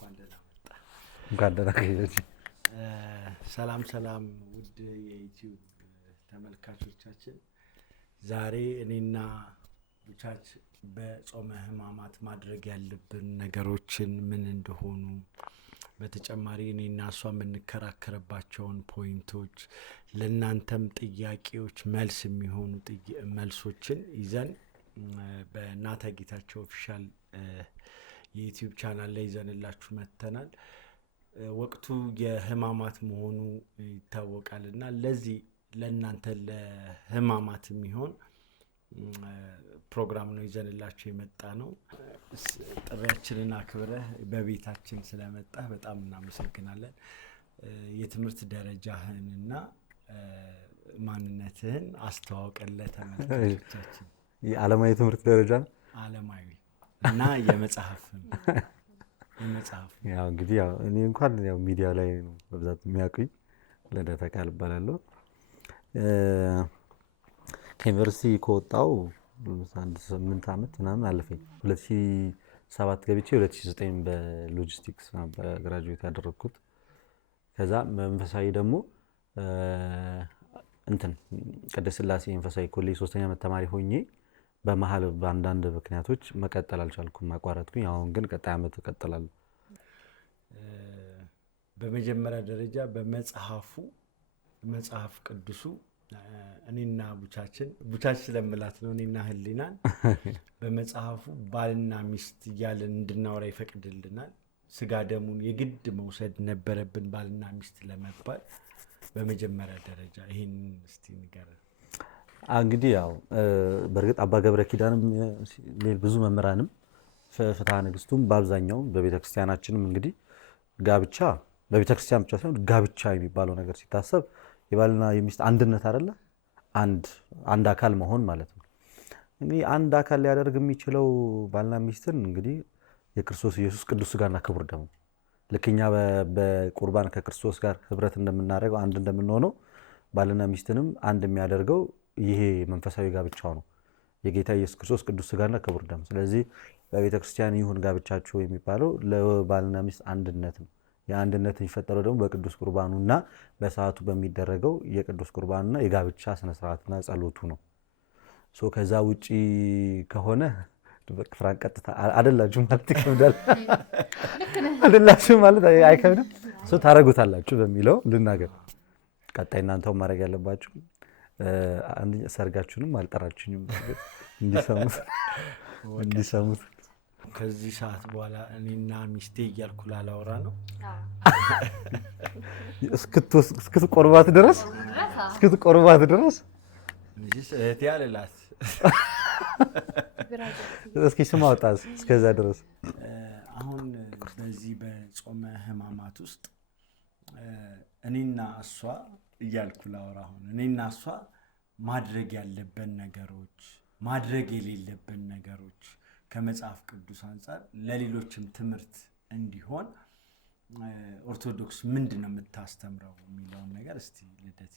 እንኳን ደህና ቆያችሁ። ሰላም ውድ የዩቲዩብ ተመልካቾቻችን፣ ዛሬ እኔና ቡቻች በጾመ ሕማማት ማድረግ ያለብን ነገሮችን ምን እንደሆኑ፣ በተጨማሪ እኔና እሷ የምንከራከርባቸውን ፖይንቶች፣ ለእናንተም ጥያቄዎች መልስ የሚሆኑ መልሶችን ይዘን በናተ ጌታቸው ኦፊሻል የዩቲዩብ ቻናል ላይ ይዘንላችሁ መጥተናል። ወቅቱ የሕማማት መሆኑ ይታወቃልና ለዚህ ለእናንተ ለሕማማት የሚሆን ፕሮግራም ነው ይዘንላችሁ የመጣ ነው። ጥሪያችንን አክብረህ በቤታችን ስለመጣህ በጣም እናመሰግናለን። የትምህርት ደረጃህንና ማንነትህን አስተዋውቀን ለተመልካቾቻችን። የዓለማዊ ትምህርት ደረጃ ነው። ዓለማዊ እና የመጽሐፍ ያው እንግዲህ ያው እኔ እንኳን ያው ሚዲያ ላይ ነው በብዛት የሚያውቁኝ። ልደታ ቃል እባላለሁ። ከዩኒቨርሲቲ ከወጣሁ 8 ዓመት ምናምን አለፈኝ። 2007 ገብቼ 2009 በሎጂስቲክስ ነበር ግራጁዌት ያደረኩት። ከዛ መንፈሳዊ ደግሞ ቅድስት ሥላሴ መንፈሳዊ ኮሌጅ 3ኛ ዓመት ተማሪ ሆኜ በመሀል በአንዳንድ ምክንያቶች መቀጠል አልቻልኩም፣ አቋረጥኩኝ። አሁን ግን ቀጣይ ዓመት እቀጥላለሁ። በመጀመሪያ ደረጃ መጽሐፍ ቅዱሱ እኔና ቡቻች ስለምላት ነው እኔና ህሊናን በመጽሐፉ ባልና ሚስት እያለን እንድናወራ ይፈቅድልናል። ስጋ ደሙን የግድ መውሰድ ነበረብን ባልና ሚስት ለመባል። በመጀመሪያ ደረጃ ይሄን እስቲ ንገረን። እንግዲህ ያው በእርግጥ አባ ገብረ ኪዳንም ብዙ መምህራንም ፍትሐ ነገሥቱም በአብዛኛው በቤተክርስቲያናችንም እንግዲህ ጋብቻ በቤተክርስቲያን ብቻ ሳይሆን ጋብቻ የሚባለው ነገር ሲታሰብ የባልና የሚስት አንድነት አይደለ? አንድ አካል መሆን ማለት ነው። እንግዲህ አንድ አካል ሊያደርግ የሚችለው ባልና ሚስትን እንግዲህ የክርስቶስ ኢየሱስ ቅዱስ ሥጋና ክቡር ደሙ፣ ልክ እኛ በቁርባን ከክርስቶስ ጋር ህብረት እንደምናደርገው አንድ እንደምንሆነው ባልና ሚስትንም አንድ የሚያደርገው ይሄ መንፈሳዊ ጋብቻው ነው፣ የጌታ ኢየሱስ ክርስቶስ ቅዱስ ሥጋና ክቡር ደም። ስለዚህ በቤተክርስቲያን ይሁን ጋብቻችሁ የሚባለው ለባልና ሚስት አንድነት ነው። የአንድነት የሚፈጠረው ደግሞ በቅዱስ ቁርባኑና በሰዓቱ በሚደረገው የቅዱስ ቁርባኑና የጋብቻ ስነስርዓትና ጸሎቱ ነው። ከዛ ውጪ ከሆነ ፍራን ቀጥታ አይደላችሁ ማለት ይከብዳል። አይደላችሁ ማለት አይከብድም። ታረጉታላችሁ በሚለው ልናገር። ቀጣይ እናንተው ማድረግ ያለባችሁ ሰርጋችሁንም አልጠራችሁኝም እንዲሰሙት። ከዚህ ሰዓት በኋላ እኔና ሚስቴ እያልኩ ላላወራ ነው። እስክትቆርባት ድረስ እህቴ አልላት። እስኪ ስም አውጣ እስከዛ ድረስ። አሁን በዚህ በጾመ ሕማማት ውስጥ እኔና እሷ እያልኩ ላወራ። አሁን እኔና እሷ ማድረግ ያለብን ነገሮች፣ ማድረግ የሌለብን ነገሮች ከመጽሐፍ ቅዱስ አንጻር ለሌሎችም ትምህርት እንዲሆን ኦርቶዶክስ ምንድን ነው የምታስተምረው የሚለውን ነገር እስቲ ልደት።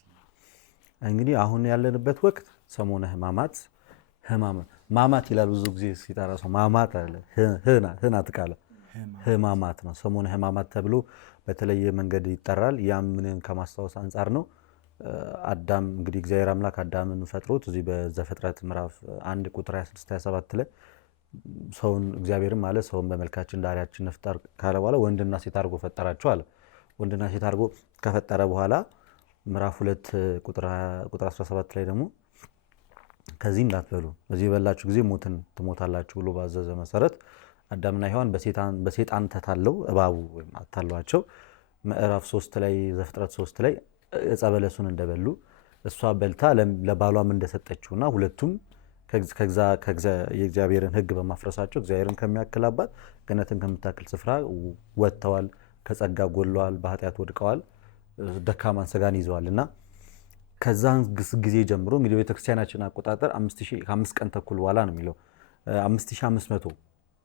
እንግዲህ አሁን ያለንበት ወቅት ሰሞነ ሕማማት ማማት ይላል ብዙ ጊዜ ሲጠራ ሰው ማማት አለ። ህናት ቃለ ሕማማት ነው። ሰሞነ ሕማማት ተብሎ በተለየ መንገድ ይጠራል። ያም ምንን ከማስታወስ አንጻር ነው። አዳም እንግዲህ እግዚአብሔር አምላክ አዳምን ፈጥሮት እዚህ በዘፍጥረት ምዕራፍ 1 ቁጥር 26-27 ላይ ሰውን እግዚአብሔርም አለ ሰውን በመልካችን እንዳሪያችን እንፍጠር ካለ በኋላ ወንድና ሴት አድርጎ ፈጠራቸው አለ። ወንድና ሴት አድርጎ ከፈጠረ በኋላ ምዕራፍ 2 ቁጥር 17 ላይ ደግሞ ከዚህ እንዳትበሉ በዚህ የበላችሁ ጊዜ ሞትን ትሞታላችሁ ብሎ ባዘዘ መሰረት አዳምና ሔዋን በሰይጣን ተታለው እባቡ ወይም አታሏቸው ምዕራፍ 3 ላይ ዘፍጥረት 3 ላይ ዕፀ በለሱን እንደበሉ እሷ በልታ ለባሏም እንደሰጠችውና ሁለቱም የእግዚአብሔርን ሕግ በማፍረሳቸው እግዚአብሔርን ከሚያክል አባት ገነትን ከምታክል ስፍራ ወጥተዋል፣ ከጸጋ ጎድለዋል፣ በኃጢአት ወድቀዋል፣ ደካማን ስጋን ይዘዋል። እና ከዛን ጊዜ ጀምሮ እንግዲህ ቤተክርስቲያናችን አቆጣጠር 5 ቀን ተኩል በኋላ ነው የሚለው 5500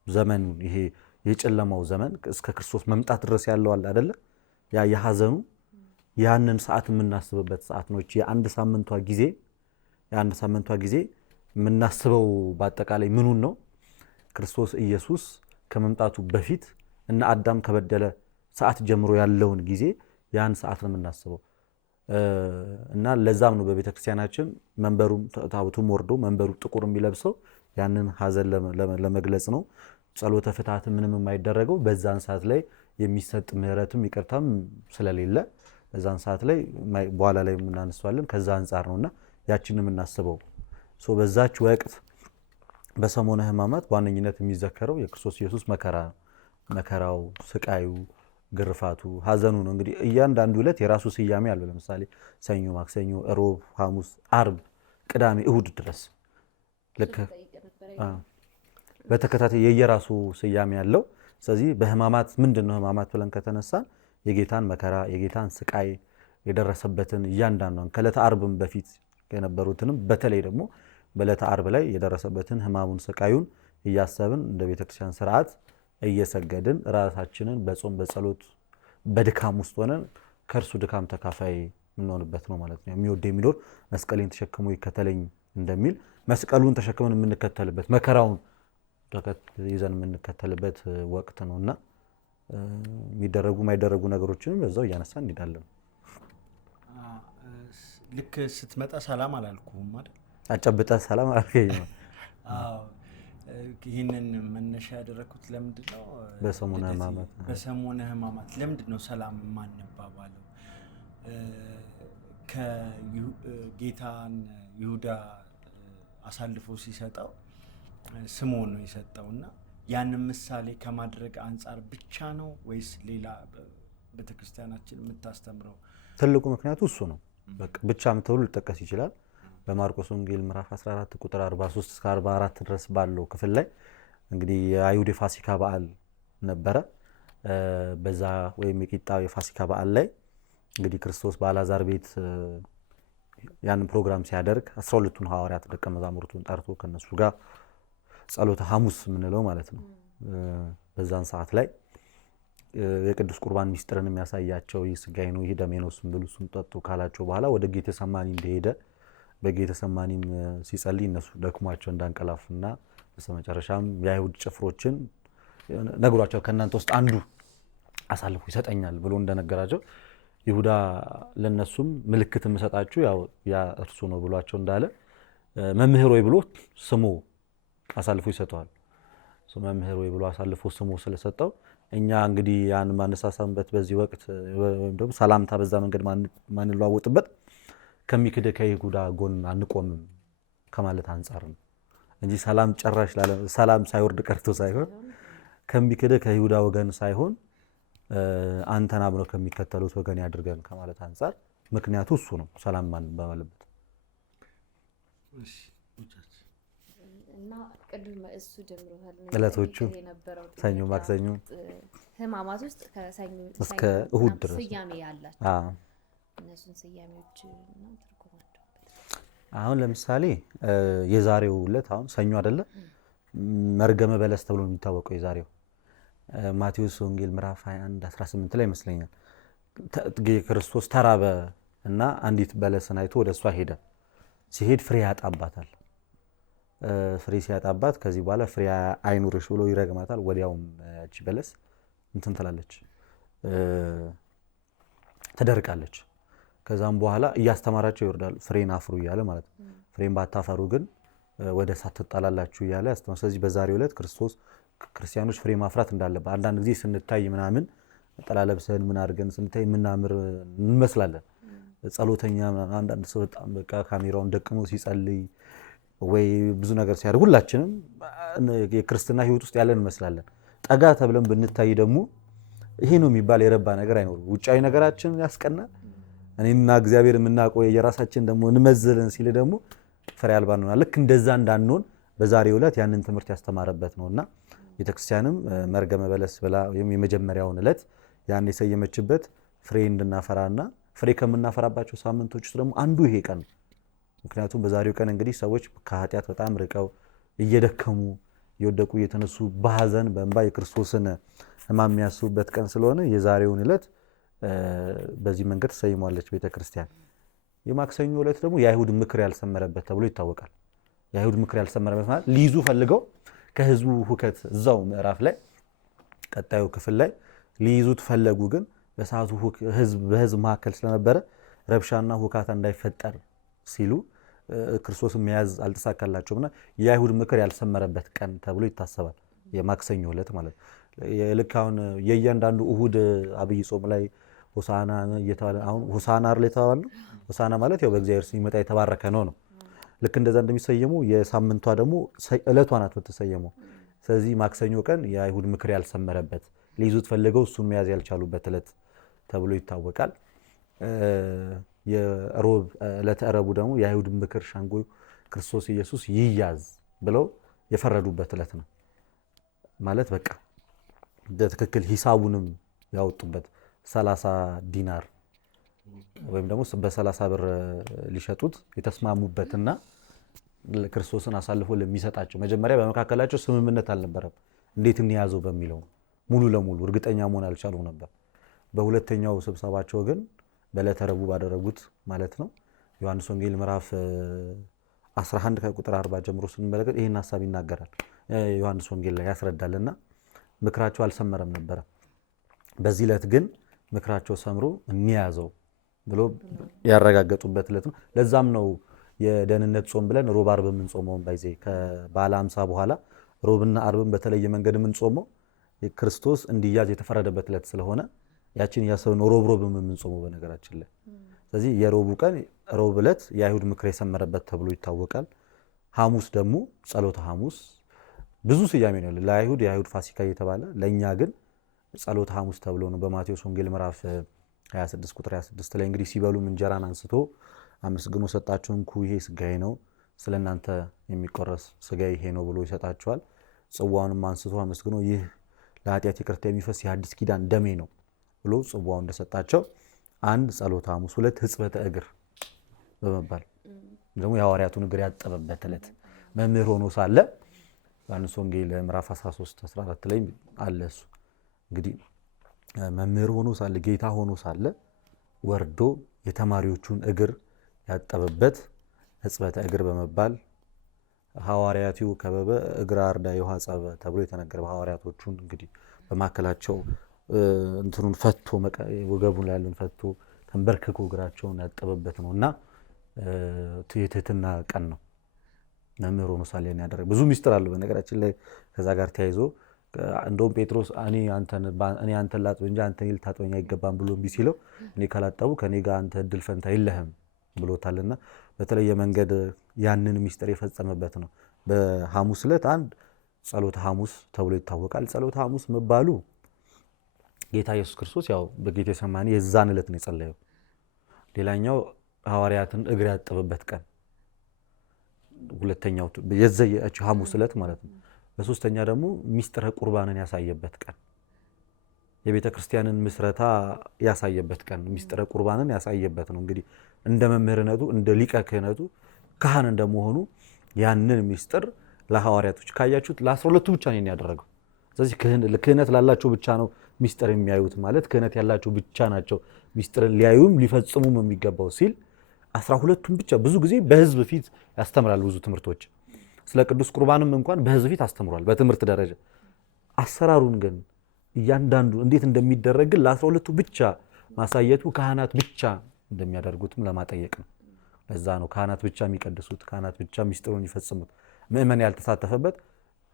ዘመን ይሄ የጨለማው ዘመን እስከ ክርስቶስ መምጣት ድረስ ያለዋል አይደለ? ያ የሐዘኑ ያንን ሰዓት የምናስብበት ሰዓት ነው። የአንድ ሳምንቷ ጊዜ የምናስበው በአጠቃላይ ምኑን ነው? ክርስቶስ ኢየሱስ ከመምጣቱ በፊት እና አዳም ከበደለ ሰዓት ጀምሮ ያለውን ጊዜ ያን ሰዓት ነው የምናስበው። እና ለዛም ነው በቤተክርስቲያናችን መንበሩም ታቦቱም ወርዶ መንበሩ ጥቁር የሚለብሰው ያንን ሀዘን ለመግለጽ ነው። ጸሎተ ፍትሐት ምንም የማይደረገው በዛን ሰዓት ላይ የሚሰጥ ምህረትም ይቅርታም ስለሌለ በዛን ሰዓት ላይ በኋላ ላይ የምናነሳዋለን። ከዛ አንጻር ነውና ያችን የምናስበው በዛች ወቅት በሰሞነ ሕማማት በዋነኝነት የሚዘከረው የክርስቶስ ኢየሱስ መከራው፣ ስቃዩ፣ ግርፋቱ፣ ሀዘኑ ነው። እንግዲህ እያንዳንዱ ዕለት የራሱ ስያሜ አለው። ለምሳሌ ሰኞ፣ ማክሰኞ፣ ሮብ፣ ሐሙስ፣ አርብ፣ ቅዳሜ፣ እሁድ ድረስ ልክ በተከታታይ የየራሱ ስያሜ ያለው። ስለዚህ በሕማማት ምንድነው ሕማማት ብለን ከተነሳን የጌታን መከራ የጌታን ስቃይ የደረሰበትን እያንዳንዷን ከዕለተ ዓርብም በፊት የነበሩትንም በተለይ ደግሞ በዕለተ ዓርብ ላይ የደረሰበትን ሕማሙን ስቃዩን እያሰብን እንደ ቤተክርስቲያን ስርዓት እየሰገድን ራሳችንን በጾም በጸሎት በድካም ውስጥ ሆነን ከእርሱ ድካም ተካፋይ የምንሆንበት ነው ማለት ነው። የሚወድ የሚኖር መስቀሌን ተሸክሞ ይከተለኝ እንደሚል መስቀሉን ተሸክመን የምንከተልበት መከራውን ይዘን የምንከተልበት ወቅት ነውና የሚደረጉ የማይደረጉ ነገሮችንም በዛው እያነሳን እንሄዳለን። ልክ ስትመጣ ሰላም አላልኩህም አይደል? አጨብጠህ ሰላም አልከኝ። ይህንን መነሻ ያደረኩት ለምንድን ነው? በሰሙነ ሕማማት ለምንድን ነው ሰላም የማንባባለው? ከጌታን ይሁዳ አሳልፎ ሲሰጠው ስምዖን ነው የሰጠውና ያንን ምሳሌ ከማድረግ አንጻር ብቻ ነው ወይስ ሌላ ቤተክርስቲያናችን የምታስተምረው? ትልቁ ምክንያቱ እሱ ነው። በቃ ብቻም ተብሎ ሊጠቀስ ይችላል። በማርቆስ ወንጌል ምዕራፍ 14 ቁጥር 43 እስከ 44 ድረስ ባለው ክፍል ላይ እንግዲህ የአይሁድ የፋሲካ በዓል ነበረ። በዛ ወይም የቂጣ የፋሲካ በዓል ላይ እንግዲህ ክርስቶስ በአልዓዛር ቤት ያንን ፕሮግራም ሲያደርግ 12ቱን ሐዋርያት ደቀ መዛሙርቱን ጠርቶ ከነሱ ጋር ጸሎተ ሐሙስ የምንለው ማለት ነው። በዛን ሰዓት ላይ የቅዱስ ቁርባን ሚስጥርን የሚያሳያቸው ይህ ሥጋዬ ነው ይህ ደሜ ነው እሱን ብሉ እሱን ጠጡ ካላቸው በኋላ ወደ ጌተሰማኒ እንደሄደ በጌተሰማኒም ሲጸልይ እነሱ ደክሟቸው እንዳንቀላፉና በመጨረሻም የአይሁድ ጭፍሮችን ነግሯቸው ከእናንተ ውስጥ አንዱ አሳልፎ ይሰጠኛል ብሎ እንደነገራቸው ይሁዳ ለነሱም ምልክት የምሰጣችሁ ያው ያ እርሱ ነው ብሏቸው እንዳለ መምህር ወይ ብሎ ስሙ አሳልፎ ይሰጠዋል። መምህር ወይ ብሎ አሳልፎ ስሙ ስለሰጠው እኛ እንግዲህ ያን ማነሳሳንበት በዚህ ወቅት ወይም ደግሞ ሰላምታ በዛ መንገድ ማንለዋወጥበት ከሚክደ ከይሁዳ ጎን አንቆምም ከማለት አንጻር ነው እንጂ ሰላም ጨራሽ ሰላም ሳይወርድ ቀርቶ ሳይሆን ከሚክደ ከይሁዳ ወገን ሳይሆን አንተን አብረው ከሚከተሉት ወገን ያድርገን ከማለት አንጻር ምክንያቱ እሱ ነው። ሰላም ማንባባልበት እና ቅድም እሱ ጀምሮታል ዕለቶቹ ሰኞ ማክሰኞ ሕማማት ውስጥ ከሰኞ እስከ እሁድ ድረስ ስያሜ ያላቸው እነሱን ስያሜዎች እና ትርጉማቸው አሁን ለምሳሌ የዛሬው ዕለት አሁን ሰኞ አይደለ? መርገመ በለስ ተብሎ የሚታወቀው የዛሬው ማቴዎስ ወንጌል ምዕራፍ 21 18 ላይ ይመስለኛል ክርስቶስ ተራበ እና አንዲት በለስን አይቶ ወደ እሷ ሄደ። ሲሄድ ፍሬ ያጣባታል። ፍሬ ሲያጣባት ከዚህ በኋላ ፍሬ አይኑርሽ ብሎ ይረግማታል። ወዲያውም ያቺ በለስ እንትን ትላለች፣ ትደርቃለች። ከዛም በኋላ እያስተማራቸው ይወርዳሉ። ፍሬን አፍሩ እያለ ማለት ነው። ፍሬን ባታፈሩ ግን ወደ እሳት ትጣላላችሁ እያለ ያስተምራል። ስለዚህ በዛሬው ዕለት ክርስቲያኖች ፍሬ ማፍራት እንዳለበት አንዳንድ ጊዜ ስንታይ ምናምን ነጠላ ለብሰን ምን አድርገን ስንታይ ምናምር እንመስላለን። ጸሎተኛ አንዳንድ ሰው በጣም በቃ ካሜራውን ደቅሞ ሲጸልይ ወይ ብዙ ነገር ሲያደርግ ሁላችንም የክርስትና ሕይወት ውስጥ ያለን እንመስላለን። ጠጋ ተብለን ብንታይ ደግሞ ይሄ ነው የሚባል የረባ ነገር አይኖርም። ውጫዊ ነገራችን ያስቀናል። እኔና እግዚአብሔር የምናውቀው የራሳችን ደግሞ እንመዝልን ሲል ደግሞ ፍሬ አልባ እንሆናለን። ልክ እንደዛ እንዳንሆን በዛሬው ዕለት ያንን ትምህርት ያስተማረበት ነውና ቤተክርስቲያንም መርገመ በለስ ብላ ወይም የመጀመሪያውን ዕለት ያን የሰየመችበት ፍሬ እንድናፈራና ፍሬ ከምናፈራባቸው ሳምንቶች ውስጥ ደግሞ አንዱ ይሄ ቀን ነው። ምክንያቱም በዛሬው ቀን እንግዲህ ሰዎች ከኃጢአት በጣም ርቀው እየደከሙ እየወደቁ እየተነሱ በሐዘን በእንባ የክርስቶስን ሕማም የሚያስቡበት ቀን ስለሆነ የዛሬውን ዕለት በዚህ መንገድ ተሰይሟለች ቤተክርስቲያን። የማክሰኞ ዕለት ደግሞ የአይሁድ ምክር ያልሰመረበት ተብሎ ይታወቃል። የአይሁድ ምክር ያልሰመረበት ማለት ሊይዙ ፈልገው ከህዝቡ ሁከት እዛው ምዕራፍ ላይ ቀጣዩ ክፍል ላይ ሊይዙት ፈለጉ፣ ግን በሰዓቱ በህዝብ መካከል ስለነበረ ረብሻና ሁካታ እንዳይፈጠር ሲሉ ክርስቶስን መያዝ አልተሳካላቸውምና የአይሁድ ምክር ያልሰመረበት ቀን ተብሎ ይታሰባል። የማክሰኞ ዕለት ማለት ልክ አሁን የእያንዳንዱ እሁድ አብይ ጾም ላይ ሆሳና እየተባለ አሁን ሆሳና አይደል የተባለው። ሆሳና ማለት ያው በእግዚአብሔር ስም ይመጣ የተባረከ ነው። ልክ እንደዛ እንደሚሰየሙ የሳምንቷ ደግሞ ዕለቷ ናት የምትሰየመው። ስለዚህ ማክሰኞ ቀን የአይሁድ ምክር ያልሰመረበት ሊይዙት ፈልገው እሱን መያዝ ያልቻሉበት ዕለት ተብሎ ይታወቃል። የሮብ ዕለተ ረቡዕ ደግሞ የአይሁድ ምክር ሸንጎ ክርስቶስ ኢየሱስ ይያዝ ብለው የፈረዱበት ዕለት ነው ማለት በቃ በትክክል ሂሳቡንም ያወጡበት 30 ዲናር ወይም ደግሞ በ30 ብር ሊሸጡት የተስማሙበትና ክርስቶስን አሳልፎ ለሚሰጣቸው መጀመሪያ በመካከላቸው ስምምነት አልነበረም። እንዴት እንያዘው በሚለው ሙሉ ለሙሉ እርግጠኛ መሆን አልቻሉም ነበር። በሁለተኛው ስብሰባቸው ግን በዕለተ ረቡዕ ባደረጉት ማለት ነው ዮሐንስ ወንጌል ምዕራፍ 11 ከቁጥር 40 ጀምሮ ስንመለከት ይህን ሀሳብ ይናገራል። ዮሐንስ ወንጌል ላይ ያስረዳልና ምክራቸው አልሰመረም ነበረ። በዚህ ዕለት ግን ምክራቸው ሰምሮ እንያዘው ብሎ ያረጋገጡበት ዕለት ነው። ለዛም ነው የደህንነት ጾም ብለን ሮብ ዓርብ የምንጾመውን ባይዜ ከበዓለ ሃምሳ በኋላ ሮብና ዓርብን በተለየ መንገድ የምንጾመው ክርስቶስ እንዲያዝ የተፈረደበት ዕለት ስለሆነ ያችን እያሰብን ሮብ የምንጾመው በነገራችን ላይ። ስለዚህ የሮቡ ቀን ሮብ ዕለት የአይሁድ ምክር የሰመረበት ተብሎ ይታወቃል። ሐሙስ ደግሞ ጸሎተ ሐሙስ ብዙ ስያሜ ነው። ለአይሁድ የአይሁድ ፋሲካ እየተባለ ለእኛ ግን ጸሎተ ሐሙስ ተብሎ ነው። በማቴዎስ ወንጌል ምዕራፍ 26 ቁጥር 26 ላይ እንግዲህ ሲበሉም እንጀራን አንስቶ አመስግኖ ሰጣቸው፣ እንኩ ይሄ ስጋዬ ነው፣ ስለ እናንተ የሚቆረስ ስጋዬ ይሄ ነው ብሎ ይሰጣቸዋል። ጽዋውንም አንስቶ አመስግኖ ይህ ለኃጢአት ይቅርታ የሚፈስ የአዲስ ኪዳን ደሜ ነው ብሎ ጽዋውን እንደሰጣቸው አንድ ጸሎተ ሐሙስ፣ ሁለት ሕጽበተ እግር በመባል ደግሞ የሐዋርያቱን እግር ያጠበበት ዕለት መምህር ሆኖ ሳለ ዮሐንስ ወንጌል ምዕራፍ 13 14 ላይ አለ። እሱ እንግዲህ መምህር ሆኖ ሳለ ጌታ ሆኖ ሳለ ወርዶ የተማሪዎቹን እግር ያጠበበት ሕጽበተ እግር በመባል ሐዋርያቱ ከበበ እግረ አርዳ የውሃ ጸበ ተብሎ የተነገረ ሐዋርያቶቹን እንግዲህ በማከላቸው እንትኑን ፈቶ ወገቡን ላይ ያለውን ፈቶ ተንበርክኮ እግራቸውን ያጠበበት ነውና የትህትና ቀን ነው። መምህር ሆኖ ሳለ ያደረገ ብዙ ሚስጥር አለው በነገራችን ላይ። ከዛ ጋር ተያይዞ እንደውም ጴጥሮስ እኔ አንተን ላጥብ እንጂ አንተ እኔን ልታጥበኝ አይገባም ብሎ እምቢ ሲለው እኔ ካላጠቡ ከኔ ጋር አንተ እድል ፈንታ የለህም ብሎታልና በተለየ መንገድ ያንን ሚስጥር የፈጸመበት ነው። በሐሙስ ዕለት አንድ ጸሎተ ሐሙስ ተብሎ ይታወቃል። ጸሎተ ሐሙስ መባሉ ጌታ ኢየሱስ ክርስቶስ ያው በጌቴሰማኒ የዛን ዕለት ነው የጸለየው። ሌላኛው ሐዋርያትን እግር ያጠበበት ቀን ሁለተኛው የዘየች ሐሙስ ዕለት ማለት ነው። በሶስተኛ ደግሞ ሚስጥረ ቁርባንን ያሳየበት ቀን የቤተ ክርስቲያንን ምስረታ ያሳየበት ቀን ሚስጥረ ቁርባንን ያሳየበት ነው። እንግዲህ እንደ መምህርነቱ እንደ ሊቀ ክህነቱ ካህን እንደመሆኑ ያንን ሚስጥር ለሐዋርያቶች ካያችሁት ለ12ቱ ብቻ ነው ያደረገው። ስለዚህ ክህነት ላላቸው ብቻ ነው ሚስጥር የሚያዩት ማለት ክህነት ያላቸው ብቻ ናቸው ሚስጥርን ሊያዩም ሊፈጽሙም የሚገባው ሲል 12ቱም ብቻ ብዙ ጊዜ በህዝብ ፊት ያስተምራል። ብዙ ትምህርቶች ስለ ቅዱስ ቁርባንም እንኳን በህዝብ ፊት አስተምሯል በትምህርት ደረጃ። አሰራሩን ግን እያንዳንዱ እንዴት እንደሚደረግ ግን ለ12ቱ ብቻ ማሳየቱ ካህናት ብቻ እንደሚያደርጉትም ለማጠየቅ ነው። ለዛ ነው ካህናት ብቻ የሚቀድሱት፣ ካህናት ብቻ ሚስጥሩን ይፈጽሙት፣ ምእመን ያልተሳተፈበት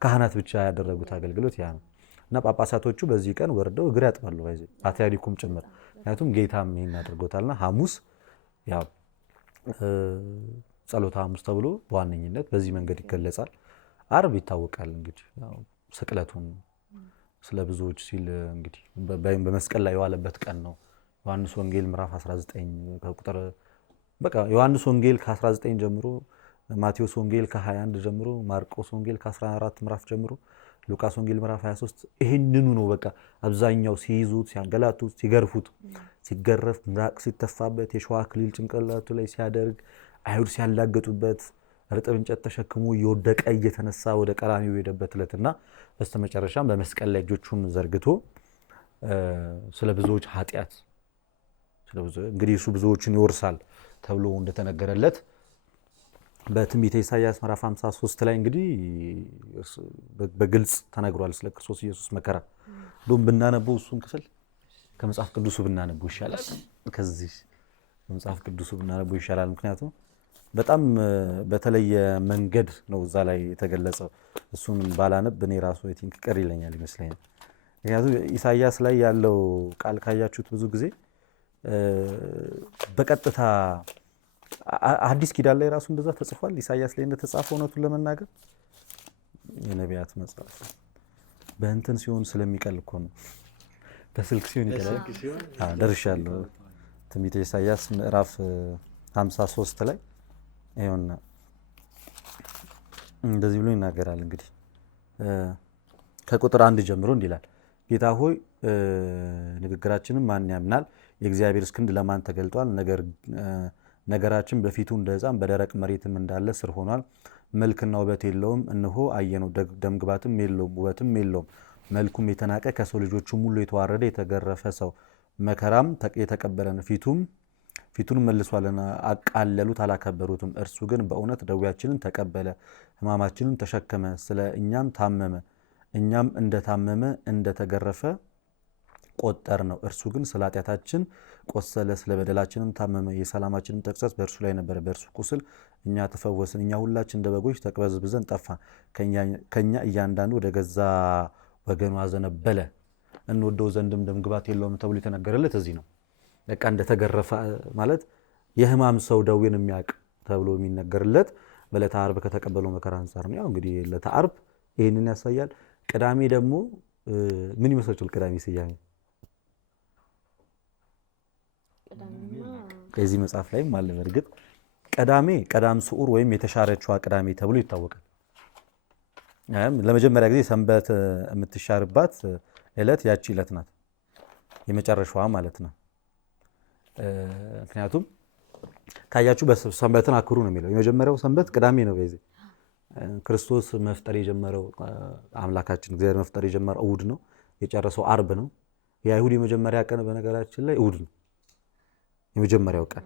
ካህናት ብቻ ያደረጉት አገልግሎት ያ ነው። እና ጳጳሳቶቹ በዚህ ቀን ወርደው እግር ያጥባሉ ባይዘ ፓትርያርኩም ጭምር። ምክንያቱም ጌታም ይሄን አድርጎታልና ሐሙስ ያው ጸሎተ ሐሙስ ተብሎ በዋነኝነት በዚህ መንገድ ይገለጻል። ዓርብ ይታወቃል እንግዲህ ያው ስቅለቱን ስለ ብዙዎች ሲል እንግዲህ በመስቀል ላይ የዋለበት ቀን ነው። ዮሐንስ ወንጌል ምዕራፍ 19 ከቁጥር በቃ ዮሐንስ ወንጌል ከ19 ጀምሮ፣ ማቴዎስ ወንጌል ከ21 ጀምሮ፣ ማርቆስ ወንጌል ከ14 ምዕራፍ ጀምሮ፣ ሉቃስ ወንጌል ምዕራፍ 23 ይሄንኑ ነው በቃ አብዛኛው ሲይዙት፣ ሲያንገላቱት፣ ሲገርፉት፣ ሲገረፍ፣ ምራቅ ሲተፋበት፣ የሸዋ አክሊል ጭንቅላቱ ላይ ሲያደርግ፣ አይሁድ ሲያላገጡበት፣ እርጥብ እንጨት ተሸክሞ እየወደቀ እየተነሳ ወደ ቀራንዮ የሄደበት ዕለትና በስተመጨረሻም በመስቀል ላይ እጆቹን ዘርግቶ ስለ ብዙዎች ኃጢአት እንግዲህ እሱ ብዙዎችን ይወርሳል ተብሎ እንደተነገረለት በትንቢተ ኢሳይያስ ምዕራፍ 53 ላይ እንግዲህ በግልጽ ተነግሯል ስለ ክርስቶስ ኢየሱስ መከራ። እንደውም ብናነበው እሱን ክፍል ከመጽሐፍ ቅዱሱ ብናነበው ይሻላል። ከዚህ ከመጽሐፍ ቅዱሱ ብናነበው ይሻላል። ምክንያቱም በጣም በተለየ መንገድ ነው እዛ ላይ የተገለጸው። እሱን ባላነብ እኔ ራሱ አይ ቲንክ ቅር ይለኛል ይመስለኛል። ምክንያቱም ኢሳይያስ ላይ ያለው ቃል ካያችሁት ብዙ ጊዜ በቀጥታ አዲስ ኪዳን ላይ ራሱ እንደዛ ተጽፏል። ኢሳይያስ ላይ እንደተጻፈው እውነቱን ለመናገር የነቢያት መጽሐፍ በእንትን ሲሆን ስለሚቀል እኮ ነው። በስልክ ሲሆን ይቀላል። ደርሻለሁ። ትንቢተ ኢሳይያስ ምዕራፍ 53 ላይ ይኸውና እንደዚህ ብሎ ይናገራል። እንግዲህ ከቁጥር 1 ጀምሮ እንዲህ ይላል። ጌታ ሆይ ንግግራችንን ማን ያምናል? የእግዚአብሔር ክንድ ለማን ተገልጧል? ነገራችን በፊቱ እንደ ሕፃን በደረቅ መሬትም እንዳለ ስር ሆኗል። መልክና ውበት የለውም፣ እነሆ አየነው፣ ደምግባትም የለውም፣ ውበትም የለውም። መልኩም የተናቀ ከሰው ልጆቹም ሁሉ የተዋረደ የተገረፈ ሰው መከራም የተቀበለ ነው። ፊቱን መልሷልና አቃለሉት፣ አላከበሩትም። እርሱ ግን በእውነት ደዌያችንን ተቀበለ፣ ሕማማችንን ተሸከመ። ስለ እኛም ታመመ፣ እኛም እንደታመመ እንደተገረፈ ቆጠር ነው። እርሱ ግን ስለ ኃጢአታችን ቆሰለ፣ ስለ በደላችንም ታመመ። የሰላማችንም ተግሣጽ በእርሱ ላይ ነበረ፣ በእርሱ ቁስል እኛ ተፈወስን። እኛ ሁላችን እንደ በጎች ተቅበዝብዘን ጠፋን፣ ከእኛ እያንዳንዱ ወደ ገዛ ወገኑ አዘነበለ። እንወደው ዘንድም ደምግባት የለውም ተብሎ የተነገረለት እዚህ ነው። በቃ እንደተገረፈ ማለት የሕማም ሰው ደዌን የሚያውቅ ተብሎ የሚነገርለት በዕለተ ዓርብ ከተቀበለው መከራ አንጻር ነው። ያው እንግዲህ ዕለተ ዓርብ ይህንን ያሳያል። ቅዳሜ ደግሞ ምን ይመስላችኋል? ቅዳሜ ስያሜ ከዚህ መጽሐፍ ላይም አለ። በእርግጥ ቅዳሜ ቀዳም ስዑር ወይም የተሻረችዋ ቅዳሜ ተብሎ ይታወቃል። ለመጀመሪያ ጊዜ ሰንበት የምትሻርባት ዕለት ያቺ ዕለት ናት፣ የመጨረሻዋ ማለት ነው። ምክንያቱም ካያችሁ ሰንበትን አክብሩ ነው የሚለው። የመጀመሪያው ሰንበት ቅዳሜ ነው። በዚህ ክርስቶስ መፍጠር የጀመረው አምላካችን እግዚአብሔር መፍጠር የጀመረው እሑድ ነው፣ የጨረሰው ዓርብ ነው። የአይሁድ የመጀመሪያ ቀን በነገራችን ላይ እሑድ ነው፣ የመጀመሪያው ቀን።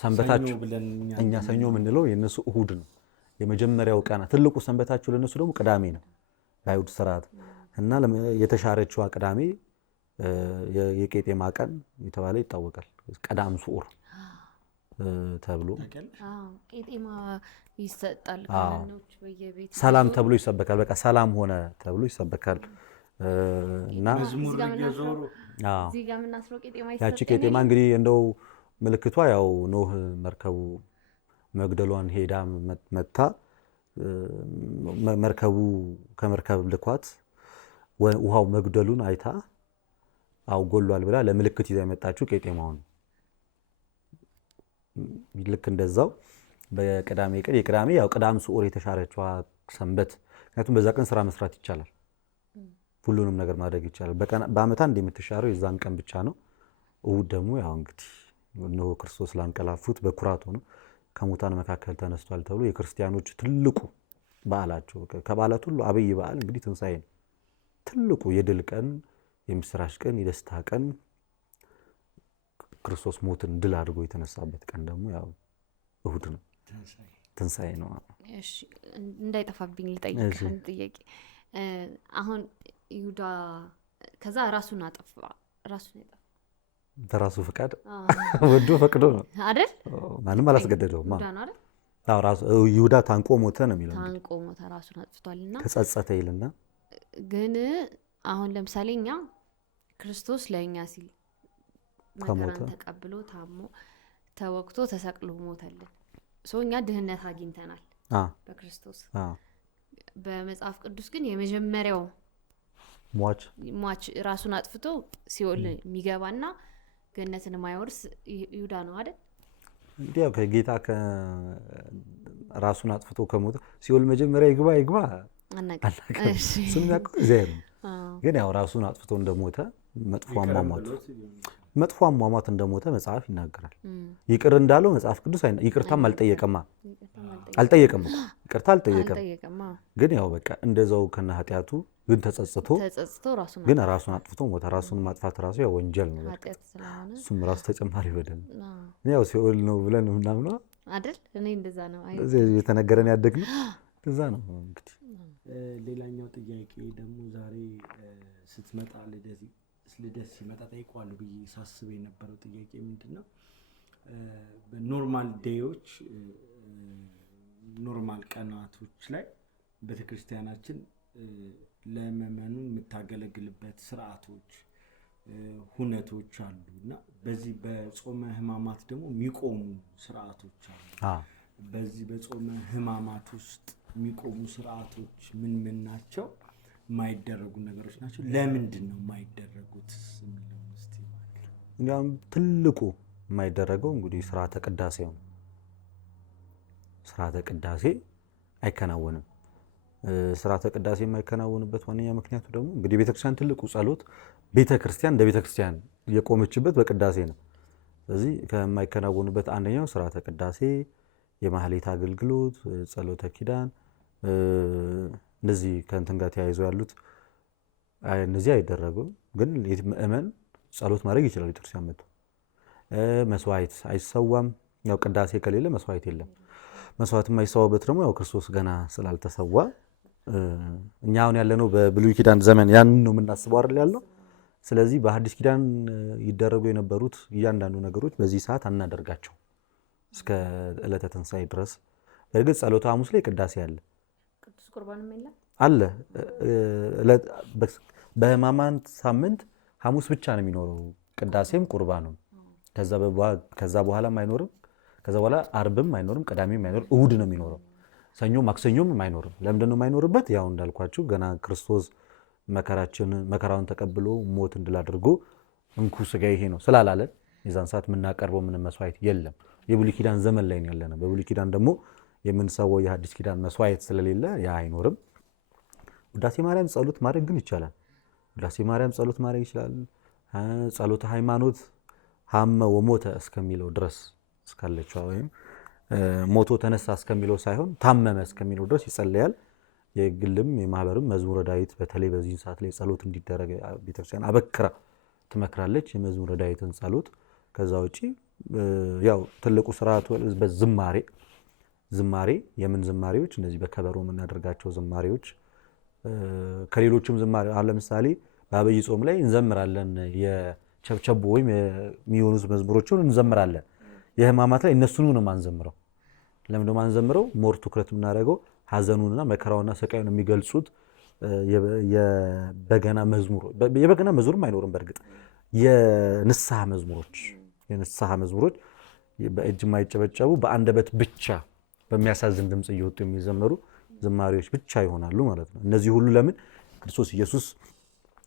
ሰንበታችሁ እኛ ሰኞ የምንለው የእነሱ እሑድ ነው፣ የመጀመሪያው ቀን። ትልቁ ሰንበታችሁ ለእነሱ ደግሞ ቅዳሜ ነው በአይሁድ ስርዓት። እና የተሻረችዋ ቅዳሜ የቄጤማ ቀን የተባለ ይታወቃል። ቀዳም ስዑር ተብሎ ቄጤማ ይሰጣል። ሰላም ተብሎ ይሰበካል። በቃ ሰላም ሆነ ተብሎ ይሰበካል። እና ያቺ ቄጤማ እንግዲህ እንደው ምልክቷ ያው ኖህ መርከቡ መግደሏን ሄዳ መታ መርከቡ ከመርከብ ልኳት ውሃው መግደሉን አይታ አው ጎሏል ብላ ለምልክት ይዛ የመጣችው ቄጤማውን። ልክ እንደዛው በቅዳሜ ቀን የቅዳሜ ያው ቅዳም ስዑር የተሻረችዋ ሰንበት። ምክንያቱም በዛ ቀን ስራ መስራት ይቻላል፣ ሁሉንም ነገር ማድረግ ይቻላል። በዓመት አንድ የምትሻረው የዛን ቀን ብቻ ነው። እሑድ ደግሞ ያው እንግዲህ እነሆ ክርስቶስ ላንቀላፉት በኩራት ሆኖ ከሙታን መካከል ተነስቷል ተብሎ የክርስቲያኖች ትልቁ በዓላቸው፣ ከበዓላት ሁሉ አብይ በዓል እንግዲህ ትንሣኤ ነው። ትልቁ የድል ቀን፣ የምስራች ቀን፣ የደስታ ቀን፣ ክርስቶስ ሞትን ድል አድርጎ የተነሳበት ቀን ደግሞ ያው እሑድ ነው፣ ትንሣኤ ነው። እሺ እንዳይጠፋብኝ ልጠይቅ አንድ ጥያቄ። አሁን ይሁዳ ከዛ ራሱን አጠፋ። በራሱ ፍቃድ ወዶ ፈቅዶ ነው አይደል? ማንም አላስገደደውም። ይሁዳ ታንቆ ሞተ ነው የሚለው። ታንቆ ሞተ፣ ራሱን አጥፍቷልና ተጸጸተ ይልና። ግን አሁን ለምሳሌ እኛ ክርስቶስ ለእኛ ሲል መከራን ተቀብሎ ታሞ ተወቅቶ ተሰቅሎ ሞተልን። እኛ ድህነት አግኝተናል በክርስቶስ። በመጽሐፍ ቅዱስ ግን የመጀመሪያው ሟች ራሱን አጥፍቶ ሲኦል የሚገባና ገነትን የማይወርስ ይሁዳ ነው አይደል? እንግዲህ ያው ከጌታ ራሱን አጥፍቶ ከሞተ ሲኦል መጀመሪያ ይግባ አናውቅም። እሱን የሚያውቀው እግዚአብሔር ነው። ግን ያው ራሱን አጥፍቶ እንደሞተ መጥፎ አሟሟት እንደሞተ መጽሐፍ ይናገራል። ይቅር እንዳለው መጽሐፍ ቅዱስ ይቅርታም አልጠየቀም። ይቅርታ አልጠየቀም። ግን ያው በቃ እንደዛው ከነ ኃጢአቱ ግን ተጸጽቶ ግን ራሱን አጥፍቶ ሞተ። ራሱን ማጥፋት ራሱ ያው ወንጀል ነው። እሱም ራሱ ተጨማሪ በደል ነው። ያው ሲኦል ነው ብለን ምናምነው አይደል? እኔ እንደዛ ነው የተነገረን ያደግነው እንደዛ ነው። እንግዲህ ሌላኛው ጥያቄ ደግሞ ዛሬ ስትመጣ ልደት ሲመጣ ጠይቀዋለሁ ብዬ ሳስብ የነበረው ጥያቄ ምንድን ነው? በኖርማል ዴዮች ኖርማል ቀናቶች ላይ ቤተክርስቲያናችን ለምእመኑ የምታገለግልበት ስርዓቶች ሁነቶች አሉ እና በዚህ በጾመ ሕማማት ደግሞ የሚቆሙ ስርዓቶች አሉ። በዚህ በጾመ ሕማማት ውስጥ የሚቆሙ ስርዓቶች ምን ምን ናቸው? የማይደረጉ ነገሮች ናቸው? ለምንድን ነው የማይደረጉት? እንግዲህ ትልቁ የማይደረገው እንግዲህ ስርዓተ ቅዳሴ ነው። ስርዓተ ቅዳሴ አይከናወንም። ስርዓተ ቅዳሴ የማይከናወንበት ዋነኛ ምክንያቱ ደግሞ እንግዲህ ቤተክርስቲያን ትልቁ ጸሎት ቤተክርስቲያን እንደ ቤተክርስቲያን የቆመችበት በቅዳሴ ነው። ስለዚህ ከማይከናወንበት አንደኛው ስርዓተ ቅዳሴ፣ የማህሌት አገልግሎት፣ ጸሎተ ኪዳን፣ እነዚህ ከእንትን ጋር ተያይዘው ያሉት እነዚህ አይደረጉም። ግን ምእመን ጸሎት ማድረግ ይችላል። ቤተክርስቲያን መጥቶ መስዋዕት አይሰዋም። ያው ቅዳሴ ከሌለ መስዋዕት የለም። መስዋዕት የማይሰዋበት ደግሞ ያው ክርስቶስ ገና ስላልተሰዋ እኛ አሁን ያለነው በብሉይ ኪዳን ዘመን ያንን ነው የምናስበው አይደል ያለው። ስለዚህ በሐዲስ ኪዳን ይደረጉ የነበሩት እያንዳንዱ ነገሮች በዚህ ሰዓት አናደርጋቸው እስከ ዕለተ ትንሣኤ ድረስ። በእርግጥ ጸሎተ ሐሙስ ላይ ቅዳሴ አለ፣ ቅዱስ ቁርባንም የለም አለ። በሕማማት ሳምንት ሐሙስ ብቻ ነው የሚኖረው ቅዳሴም ቁርባኑም። ከዛ በኋላም አይኖርም። ከዛ በኋላ አርብም አይኖርም፣ ቅዳሜም አይኖርም፣ እሁድ ነው የሚኖረው። ሰኞ ማክሰኞም አይኖርም። ለምንድን ነው የማይኖርበት? ያው እንዳልኳችሁ ገና ክርስቶስ መከራውን ተቀብሎ ሞት እንድል አድርጎ እንኩ ሥጋ ይሄ ነው ስላላለን የዛን ሰዓት የምናቀርበው ምንም መስዋዕት የለም። የብሉይ ኪዳን ዘመን ላይ ነው ያለነው። በብሉይ ኪዳን ደግሞ የምንሰዋው የሐዲስ ኪዳን መስዋዕት ስለሌለ ያ አይኖርም። ውዳሴ ማርያም ጸሎት ማድረግ ግን ይቻላል። ውዳሴ ማርያም ጸሎት ማድረግ ይችላል። ጸሎተ ሃይማኖት ሀመ ወሞተ እስከሚለው ድረስ እስካለችዋ ወይም ሞቶ ተነሳ እስከሚለው ሳይሆን ታመመ እስከሚለው ድረስ ይጸለያል። የግልም የማህበርም መዝሙረ ዳዊት በተለይ በዚህ ሰዓት ላይ ጸሎት እንዲደረግ ቤተክርስቲያን አበክራ ትመክራለች፣ የመዝሙረ ዳዊትን ጸሎት። ከዛ ውጪ ያው ትልቁ ስርዓቱ ዝማሬ የምን ዝማሬዎች? እነዚህ በከበሮ የምናደርጋቸው ዝማሬዎች ከሌሎችም ዝማሬ አሁን ለምሳሌ በአብይ ጾም ላይ እንዘምራለን። የቸብቸቦ ወይም የሚሆኑት መዝሙሮችን እንዘምራለን። የሕማማት ላይ እነሱን ነው ማንዘምረው። ለምን ነው ማንዘምረው? ሞር ትኩረት የምናደርገው ሐዘኑንና መከራውና ስቃዩን የሚገልጹት የበገና መዝሙርም አይኖርም። በእርግጥ የንስሐ መዝሙሮች በእጅ የማይጨበጨቡ በአንደበት ብቻ በሚያሳዝን ድምፅ እየወጡ የሚዘመሩ ዝማሬዎች ብቻ ይሆናሉ ማለት ነው። እነዚህ ሁሉ ለምን? ክርስቶስ ኢየሱስ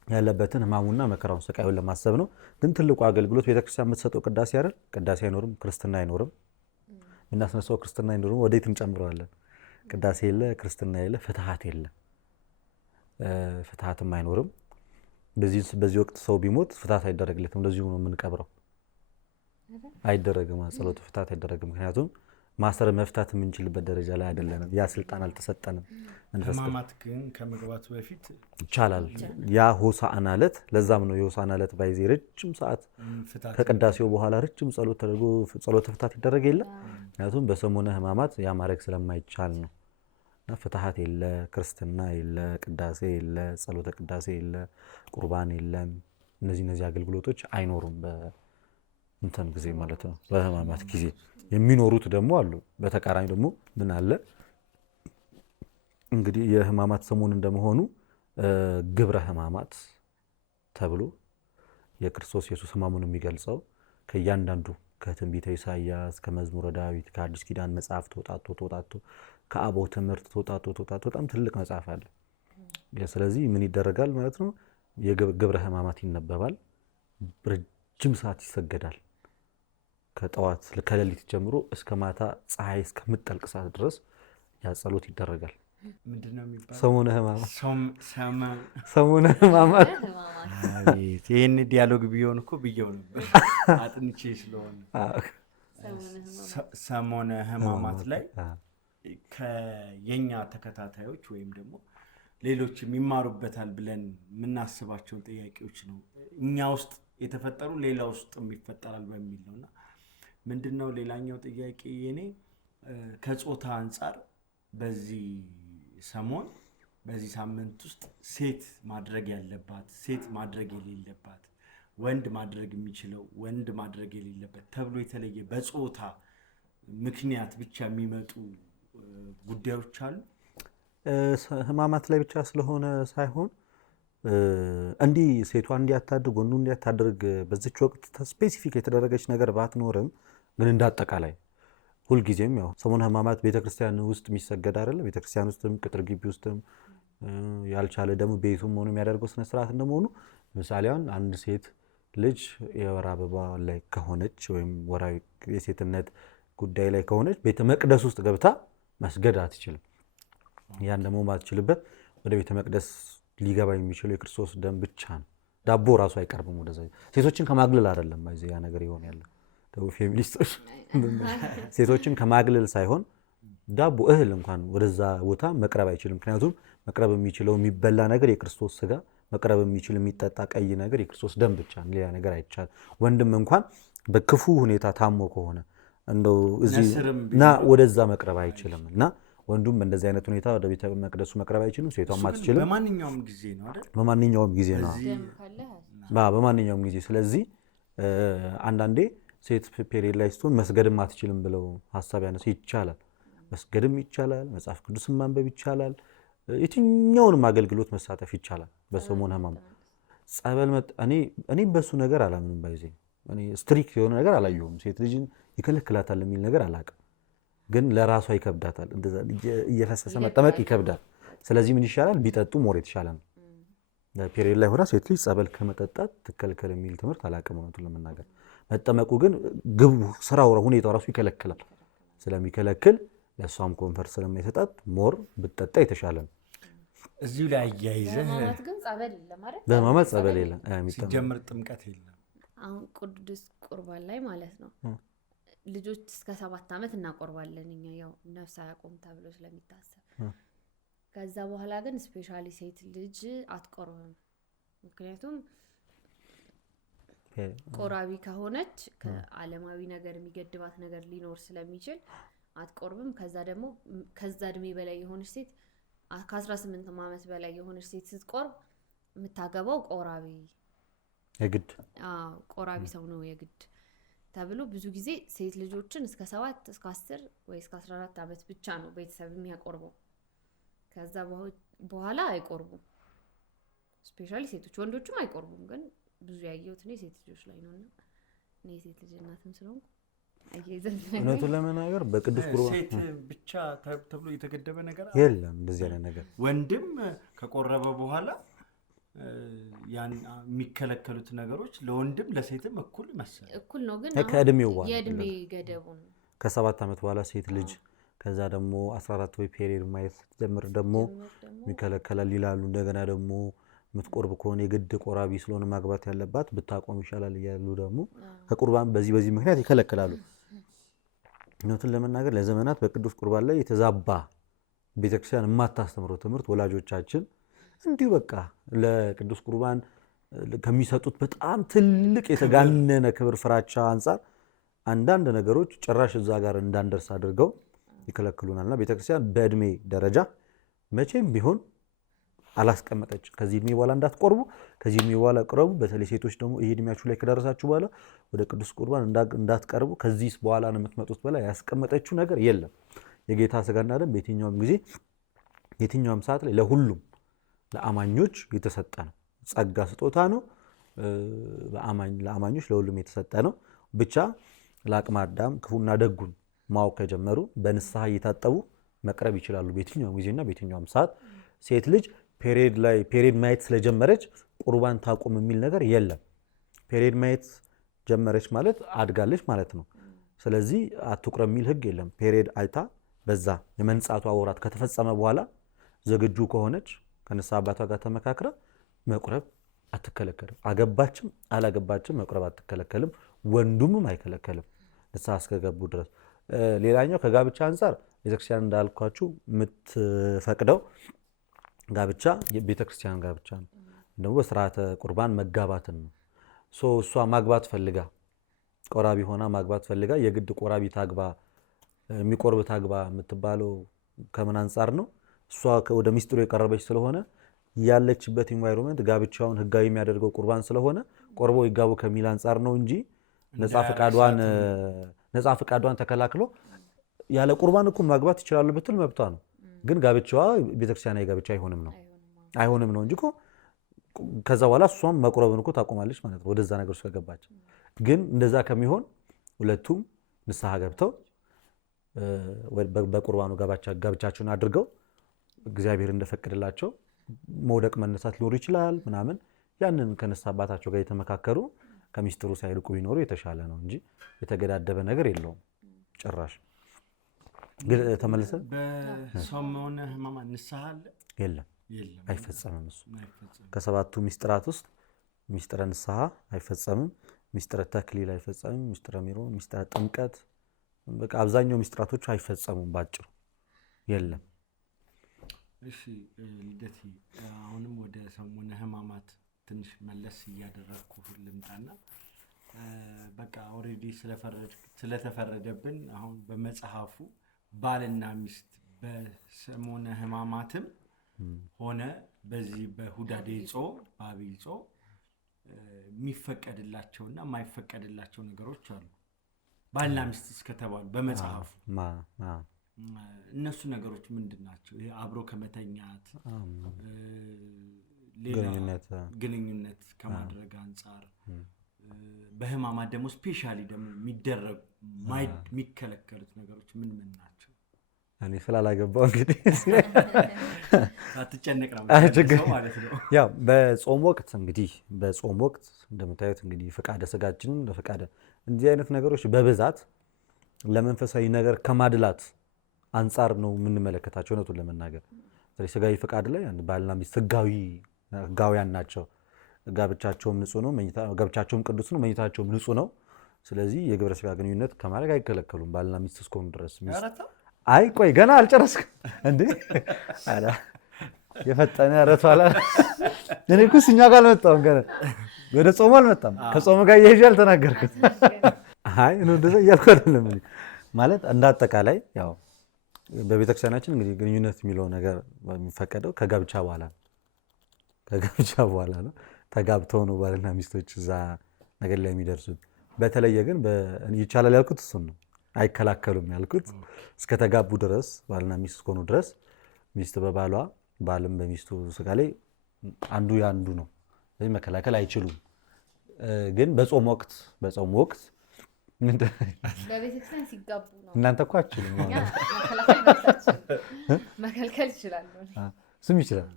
ያለበትን ሕማሙና መከራውን ስቃዩን ለማሰብ ነው። ግን ትልቁ አገልግሎት ቤተክርስቲያን የምትሰጠው ቅዳሴ አይደል? ቅዳሴ አይኖርም፣ ክርስትና አይኖርም። የምናስነሳው ክርስትና አይኖርም። ወዴት እንጨምረዋለን? ቅዳሴ የለ፣ ክርስትና የለ፣ ፍትሐት የለ፣ ፍትሐትም አይኖርም። በዚህ ወቅት ሰው ቢሞት ፍትሐት አይደረግለትም። እንደዚሁ ነው የምንቀብረው። አይደረግም፣ ጸሎቱ ፍትሐት አይደረግም። ምክንያቱም ማሰር መፍታት የምንችልበት ደረጃ ላይ አይደለንም። ያ ስልጣን አልተሰጠንም። ሕማማት ግን ከመግባቱ በፊት ይቻላል። ያ ሆሳዕና ዕለት፣ ለዛም ነው የሆሳዕና ዕለት ባይዜ ረጅም ሰዓት ከቅዳሴው በኋላ ረጅም ጸሎት ተደርጎ ጸሎተ ፍትሐት ይደረግ የለ። ምክንያቱም በሰሙነ ሕማማት ያ ማድረግ ስለማይቻል ነው። እና ፍትሐት የለ፣ ክርስትና የለ፣ ቅዳሴ የለ፣ ጸሎተ ቅዳሴ የለ፣ ቁርባን የለም። እነዚህ አገልግሎቶች አይኖሩም በእንትን ጊዜ ማለት ነው። በሕማማት ጊዜ የሚኖሩት ደግሞ አሉ። በተቃራኒ ደግሞ ምን አለ እንግዲህ የሕማማት ሰሞን እንደመሆኑ ግብረ ሕማማት ተብሎ የክርስቶስ ኢየሱስ ሕማሙን የሚገልጸው ከእያንዳንዱ ከትንቢተ ኢሳይያስ ከመዝሙረ ዳዊት ከአዲስ ኪዳን መጽሐፍ ተወጣቶ ከአበው ትምህርት ተወጣቶ በጣም ትልቅ መጽሐፍ አለ። ስለዚህ ምን ይደረጋል ማለት ነው? የግብረ ሕማማት ይነበባል። ረጅም ሰዓት ይሰገዳል። ከጠዋት ከሌሊት ጀምሮ እስከ ማታ ፀሐይ እስከምትጠልቅ ሰዓት ድረስ ያ ጸሎት ይደረጋል። ምንድነው የሚባለው? ሰሙነ ሕማማት። ሰሙነ ሕማማት። ይህን ዲያሎግ ቢሆን እኮ ብየው ነበር አጥንቼ ስለሆነ። ሰሙነ ሕማማት ላይ የኛ ተከታታዮች ወይም ደግሞ ሌሎች የሚማሩበታል ብለን የምናስባቸውን ጥያቄዎች ነው እኛ ውስጥ የተፈጠሩ ሌላ ውስጥ ይፈጠራል በሚል ነውና ምንድነው ሌላኛው ጥያቄ የኔ ከጾታ አንጻር በዚህ ሰሞን በዚህ ሳምንት ውስጥ ሴት ማድረግ ያለባት፣ ሴት ማድረግ የሌለባት፣ ወንድ ማድረግ የሚችለው፣ ወንድ ማድረግ የሌለበት ተብሎ የተለየ በጾታ ምክንያት ብቻ የሚመጡ ጉዳዮች አሉ። ህማማት ላይ ብቻ ስለሆነ ሳይሆን እንዲህ ሴቷ እንዲያታድርግ ወንዱ እንዲያታድርግ በዚች ወቅት ስፔሲፊክ የተደረገች ነገር ባትኖርም ግን እንዳጠቃላይ ሁልጊዜም ያው ሰሞነ ህማማት ቤተክርስቲያን ውስጥ የሚሰገድ አይደለ? ቤተክርስቲያን ውስጥም ቅጥር ግቢ ውስጥም ያልቻለ ደግሞ ቤቱም ሆኖ የሚያደርገው ስነስርዓት እንደመሆኑ ምሳሌ አሁን አንድ ሴት ልጅ የወር አበባ ላይ ከሆነች ወይም ወራዊ የሴትነት ጉዳይ ላይ ከሆነች ቤተ መቅደስ ውስጥ ገብታ መስገድ አትችልም። ያን ደግሞ ማትችልበት ወደ ቤተ መቅደስ ሊገባ የሚችለው የክርስቶስ ደም ብቻ ነው። ዳቦ ራሱ አይቀርብም ወደዛ። ሴቶችን ከማግለል አይደለም ማለት ያ ነገር ይሆን ያለው ደው ፌሚኒስቶች ሴቶችን ከማግለል ሳይሆን ዳቦ እህል እንኳን ወደዛ ቦታ መቅረብ አይችልም። ምክንያቱም መቅረብ የሚችለው የሚበላ ነገር የክርስቶስ ስጋ፣ መቅረብ የሚችል የሚጠጣ ቀይ ነገር የክርስቶስ ደም ብቻ ነው። ሌላ ነገር አይቻልም። ወንድም እንኳን በክፉ ሁኔታ ታሞ ከሆነ እንደው እዚህ ና ወደዛ መቅረብ አይችልም እና ወንዱም በእንደዚህ አይነት ሁኔታ ወደ ቤተ መቅደሱ መቅረብ አይችልም። ሴቷም አትችልም። በማንኛውም ጊዜ ነው አይደል? በማንኛውም ጊዜ ነው። በማንኛውም ጊዜ። ስለዚህ አንዳንዴ ሴት ፔሪየድ ላይ ስትሆን መስገድም አትችልም ብለው ሀሳብ ያነሱ ይቻላል። መስገድም ይቻላል። መጽሐፍ ቅዱስን ማንበብ ይቻላል። የትኛውንም አገልግሎት መሳተፍ ይቻላል። በሰሞነ ህማማት ጸበል እኔ በሱ ነገር አላምንም። ባይዜ እኔ ስትሪክት የሆነ ነገር አላየሁም። ሴት ልጅን ይከለክላታል የሚል ነገር አላውቅም። ግን ለራሷ ይከብዳታል። እንደዛ እየፈሰሰ መጠመቅ ይከብዳል። ስለዚህ ምን ይሻላል? ቢጠጡ ሞር የተሻለ ነው። ፔሪየድ ላይ ሆና ሴት ልጅ ጸበል ከመጠጣት ትከልከል የሚል ትምህርት አላውቅም እውነቱን ለመናገር። መጠመቁ ግን ግቡ ስራው ሁኔታው ራሱ ይከለክላል። ስለሚከለክል ለእሷም ኮንፈርት ስለማይሰጣት ሞር ብትጠጣ የተሻለ ነው። እዚሁ ላይ አያይዘህ በህማማት ጸበል የለም ሲጀምር ጥምቀት የለም። አሁን ቅዱስ ቁርባን ላይ ማለት ነው ልጆች እስከ 7 ዓመት እናቆርባለን እኛ ያው ነፍስ አያቆም ተብሎ ስለሚታሰብ። ከዛ በኋላ ግን ስፔሻሊ ሴት ልጅ አትቆርብም። ምክንያቱም ቆራቢ ከሆነች ከዓለማዊ ነገር የሚገድባት ነገር ሊኖር ስለሚችል አትቆርብም። ከዛ ደግሞ ከዛ እድሜ በላይ የሆነች ሴት ከ18 ዓመት በላይ የሆነች ሴት ስትቆርብ የምታገባው ቆራቢ የግድ ቆራቢ ሰው ነው የግድ ተብሎ ብዙ ጊዜ ሴት ልጆችን እስከ 7 እስከ 10 ወይ እስከ 14 ዓመት ብቻ ነው ቤተሰብ የሚያቆርበው። ከዛ በኋላ አይቆርቡም። ስፔሻሊ ሴቶች፣ ወንዶችም አይቆርቡም። ግን ብዙ ያየሁት ነው ሴት ልጆች ላይ ነውና እኔ ሴት ልጅ እናትም ስለሆንኩ እውነቱን ለመናገር በቅዱስ ቁርባን ሴት ብቻ ተብሎ የተገደበ ነገር የለም። እንደዚህ አይነት ነገር ወንድም ከቆረበ በኋላ ያን የሚከለከሉት ነገሮች ለወንድም ለሴትም እኩል መሰለኝ እኩል ነው። ግን ከእድሜው የእድሜ ገደቡን ከ7 ዓመት በኋላ ሴት ልጅ ከዛ ደግሞ 14 ወይ ፔሪየድ ማየት ጀምር ደግሞ የሚከለከላል ይላሉ። እንደገና ደግሞ የምትቆርብ ከሆነ የግድ ቆራቢ ስለሆነ ማግባት ያለባት ብታቆም ይሻላል እያሉ ደግሞ ከቁርባን በዚህ ምክንያት ይከለክላሉ። እውነቱን ለመናገር ለዘመናት በቅዱስ ቁርባን ላይ የተዛባ ቤተክርስቲያን የማታስተምረው ትምህርት ወላጆቻችን እንዲሁ በቃ ለቅዱስ ቁርባን ከሚሰጡት በጣም ትልቅ የተጋነነ ክብር ፍራቻ አንጻር አንዳንድ ነገሮች ጭራሽ እዛ ጋር እንዳንደርስ አድርገው ይከለክሉናልና ቤተክርስቲያን በእድሜ ደረጃ መቼም ቢሆን አላስቀመጠች። ከዚህ እድሜ በኋላ እንዳትቆርቡ፣ ከዚህ እድሜ በኋላ ቅረቡ። በተለይ ሴቶች ደግሞ ይሄ እድሜያችሁ ላይ ከደረሳችሁ በኋላ ወደ ቅዱስ ቁርባን እንዳትቀርቡ፣ ከዚህ በኋላ ነው የምትመጡት ብላ ያስቀመጠችው ነገር የለም። የጌታ ስጋና ደም በየትኛውም ጊዜ የትኛውም ሰዓት ላይ ለሁሉም ለአማኞች የተሰጠ ነው። ጸጋ ስጦታ ነው። ለአማኞች ለሁሉም የተሰጠ ነው። ብቻ ለአቅመ አዳም ክፉና ደጉን ማወቅ ከጀመሩ በንስሐ እየታጠቡ መቅረብ ይችላሉ በየትኛውም ጊዜና በየትኛውም ሰዓት። ሴት ልጅ ፔሪየድ ማየት ስለጀመረች ቁርባን ታቆም የሚል ነገር የለም። ፔሪየድ ማየት ጀመረች ማለት አድጋለች ማለት ነው። ስለዚህ አትቁረብ የሚል ሕግ የለም። ፔሪየድ አይታ በዛ የመንጻቷ ወራት ከተፈጸመ በኋላ ዝግጁ ከሆነች ከንስሐ አባቷ ጋር ተመካክራ መቁረብ አትከለከልም። አገባችም አላገባችም መቁረብ አትከለከልም። ወንዱምም አይከለከልም ንስሐ እስከገቡ ድረስ። ሌላኛው ከጋብቻ አንጻር ቤተክርስቲያን እንዳልኳችሁ የምትፈቅደው ጋብቻ የቤተክርስቲያን ጋብቻ ነው። ደግሞ በስርዓተ ቁርባን መጋባትን ነው። እሷ ማግባት ፈልጋ ቆራቢ ሆና ማግባት ፈልጋ የግድ ቆራቢ ታግባ የሚቆርብ ታግባ የምትባለው ከምን አንጻር ነው? እሷ ወደ ሚስጥሩ የቀረበች ስለሆነ ያለችበት ኢንቫይሮንመንት ጋብቻውን ህጋዊ የሚያደርገው ቁርባን ስለሆነ ቆርበው ይጋቡ ከሚል አንጻር ነው እንጂ ነፃ ፈቃዷን ተከላክሎ ያለ ቁርባን እኮ ማግባት ይችላሉ ብትል መብቷ ነው። ግን ጋብቻዋ ቤተክርስቲያናዊ ጋብቻ አይሆንም ነው እንጂ እኮ ከዛ በኋላ እሷም መቁረብን እኮ ታቆማለች ማለት ነው ወደዛ ነገር ውስጥ ከገባች። ግን እንደዛ ከሚሆን ሁለቱም ንስሐ ገብተው በቁርባኑ ጋብቻቸውን አድርገው እግዚአብሔር እንደፈቀደላቸው መውደቅ መነሳት ሊኖር ይችላል ምናምን ያንን ከነሳ አባታቸው ጋር የተመካከሩ ከሚስጥሩ ሳይርቁ ቢኖሩ የተሻለ ነው እንጂ የተገዳደበ ነገር የለውም ጭራሽ። ግን ተመልሰ በሰሞነ ሕማማት ንስሐ አለ የለም አይፈጸምም። እሱ ከሰባቱ ሚስጥራት ውስጥ ሚስጥረ ንስሐ አይፈጸምም፣ ሚስጥረ ተክሊል አይፈጸምም፣ ሚስጥረ ሜሮን፣ ሚስጥረ ጥምቀት በቃ አብዛኛው ሚስጥራቶች አይፈጸሙም ባጭሩ የለም። እሺ ልደቴ አሁንም ወደ ሰሞነ ሕማማት ትንሽ መለስ እያደረግኩ ልምጣና በቃ ኦሬዲ ስለተፈረደብን አሁን በመጽሐፉ ባልና ሚስት በሰሞነ ሕማማትም ሆነ በዚህ በሁዳዴ ጾም በአብይ ጾም የሚፈቀድላቸውና የማይፈቀድላቸው ነገሮች አሉ። ባልና ሚስት እስከተባሉ በመጽሐፉ እነሱ ነገሮች ምንድን ናቸው? ይሄ አብሮ ከመተኛት ሌላ ግንኙነት ከማድረግ አንጻር በሕማማት ደግሞ ስፔሻሊ ደግሞ የሚደረጉ የሚከለከሉት ነገሮች ምን ናቸው? እኔ ስላላገባው እንግዲህ ሳትጨነቅ ነው ማለት ነው። ያው በጾም ወቅት እንደምታዩት እንግዲህ ፈቃደ ስጋችንን ለፈቃደ እንዲህ አይነት ነገሮች በብዛት ለመንፈሳዊ ነገር ከማድላት አንጻር ነው የምንመለከታቸው። እውነቱን ለመናገር ስለዚህ ስጋዊ ፈቃድ ላይ ባልና ሚስት ህጋውያን ናቸው። ጋብቻቸውም ንጹህ ነው፣ ጋብቻቸውም ቅዱስ ነው፣ መኝታቸውም ንጹህ ነው። ስለዚህ የግብረ ስጋ ግንኙነት ከማድረግ አይከለከሉም ባልና ሚስት እስከሆኑ ድረስ። አይ ቆይ ገና አልጨረስኩም እንዴ! አላ የፈጠነ ረቷላ እኔ እኮ እኛ ጋር አልመጣሁም፣ ገና ወደ ጾሙ አልመጣም። ከጾሙ ጋር እየሄድኩ አልተናገርኩት። አይ ነው እንደዛ እያልኩ አይደለም ማለት እንዳጠቃላይ ያው በቤተክርስቲያናችን እንግዲህ ግንኙነት የሚለው ነገር የሚፈቀደው ከጋብቻ በኋላ ነው። ተጋብተው ነው ባልና ሚስቶች እዛ ነገር ላይ የሚደርሱት። በተለየ ግን ይቻላል ያልኩት እሱን ነው። አይከላከሉም ያልኩት እስከ ተጋቡ ድረስ ባልና ሚስት እስከሆኑ ድረስ ሚስት በባሏ ባልም በሚስቱ ስጋ ላይ አንዱ ያንዱ ነው። ስለዚህ መከላከል አይችሉም። ግን በጾም ወቅት በቤተክርስቲያን ሲጋቡ ነው። እናንተ እኮ አትችሉም። መከልከል ይችላል። ስም ይችላል።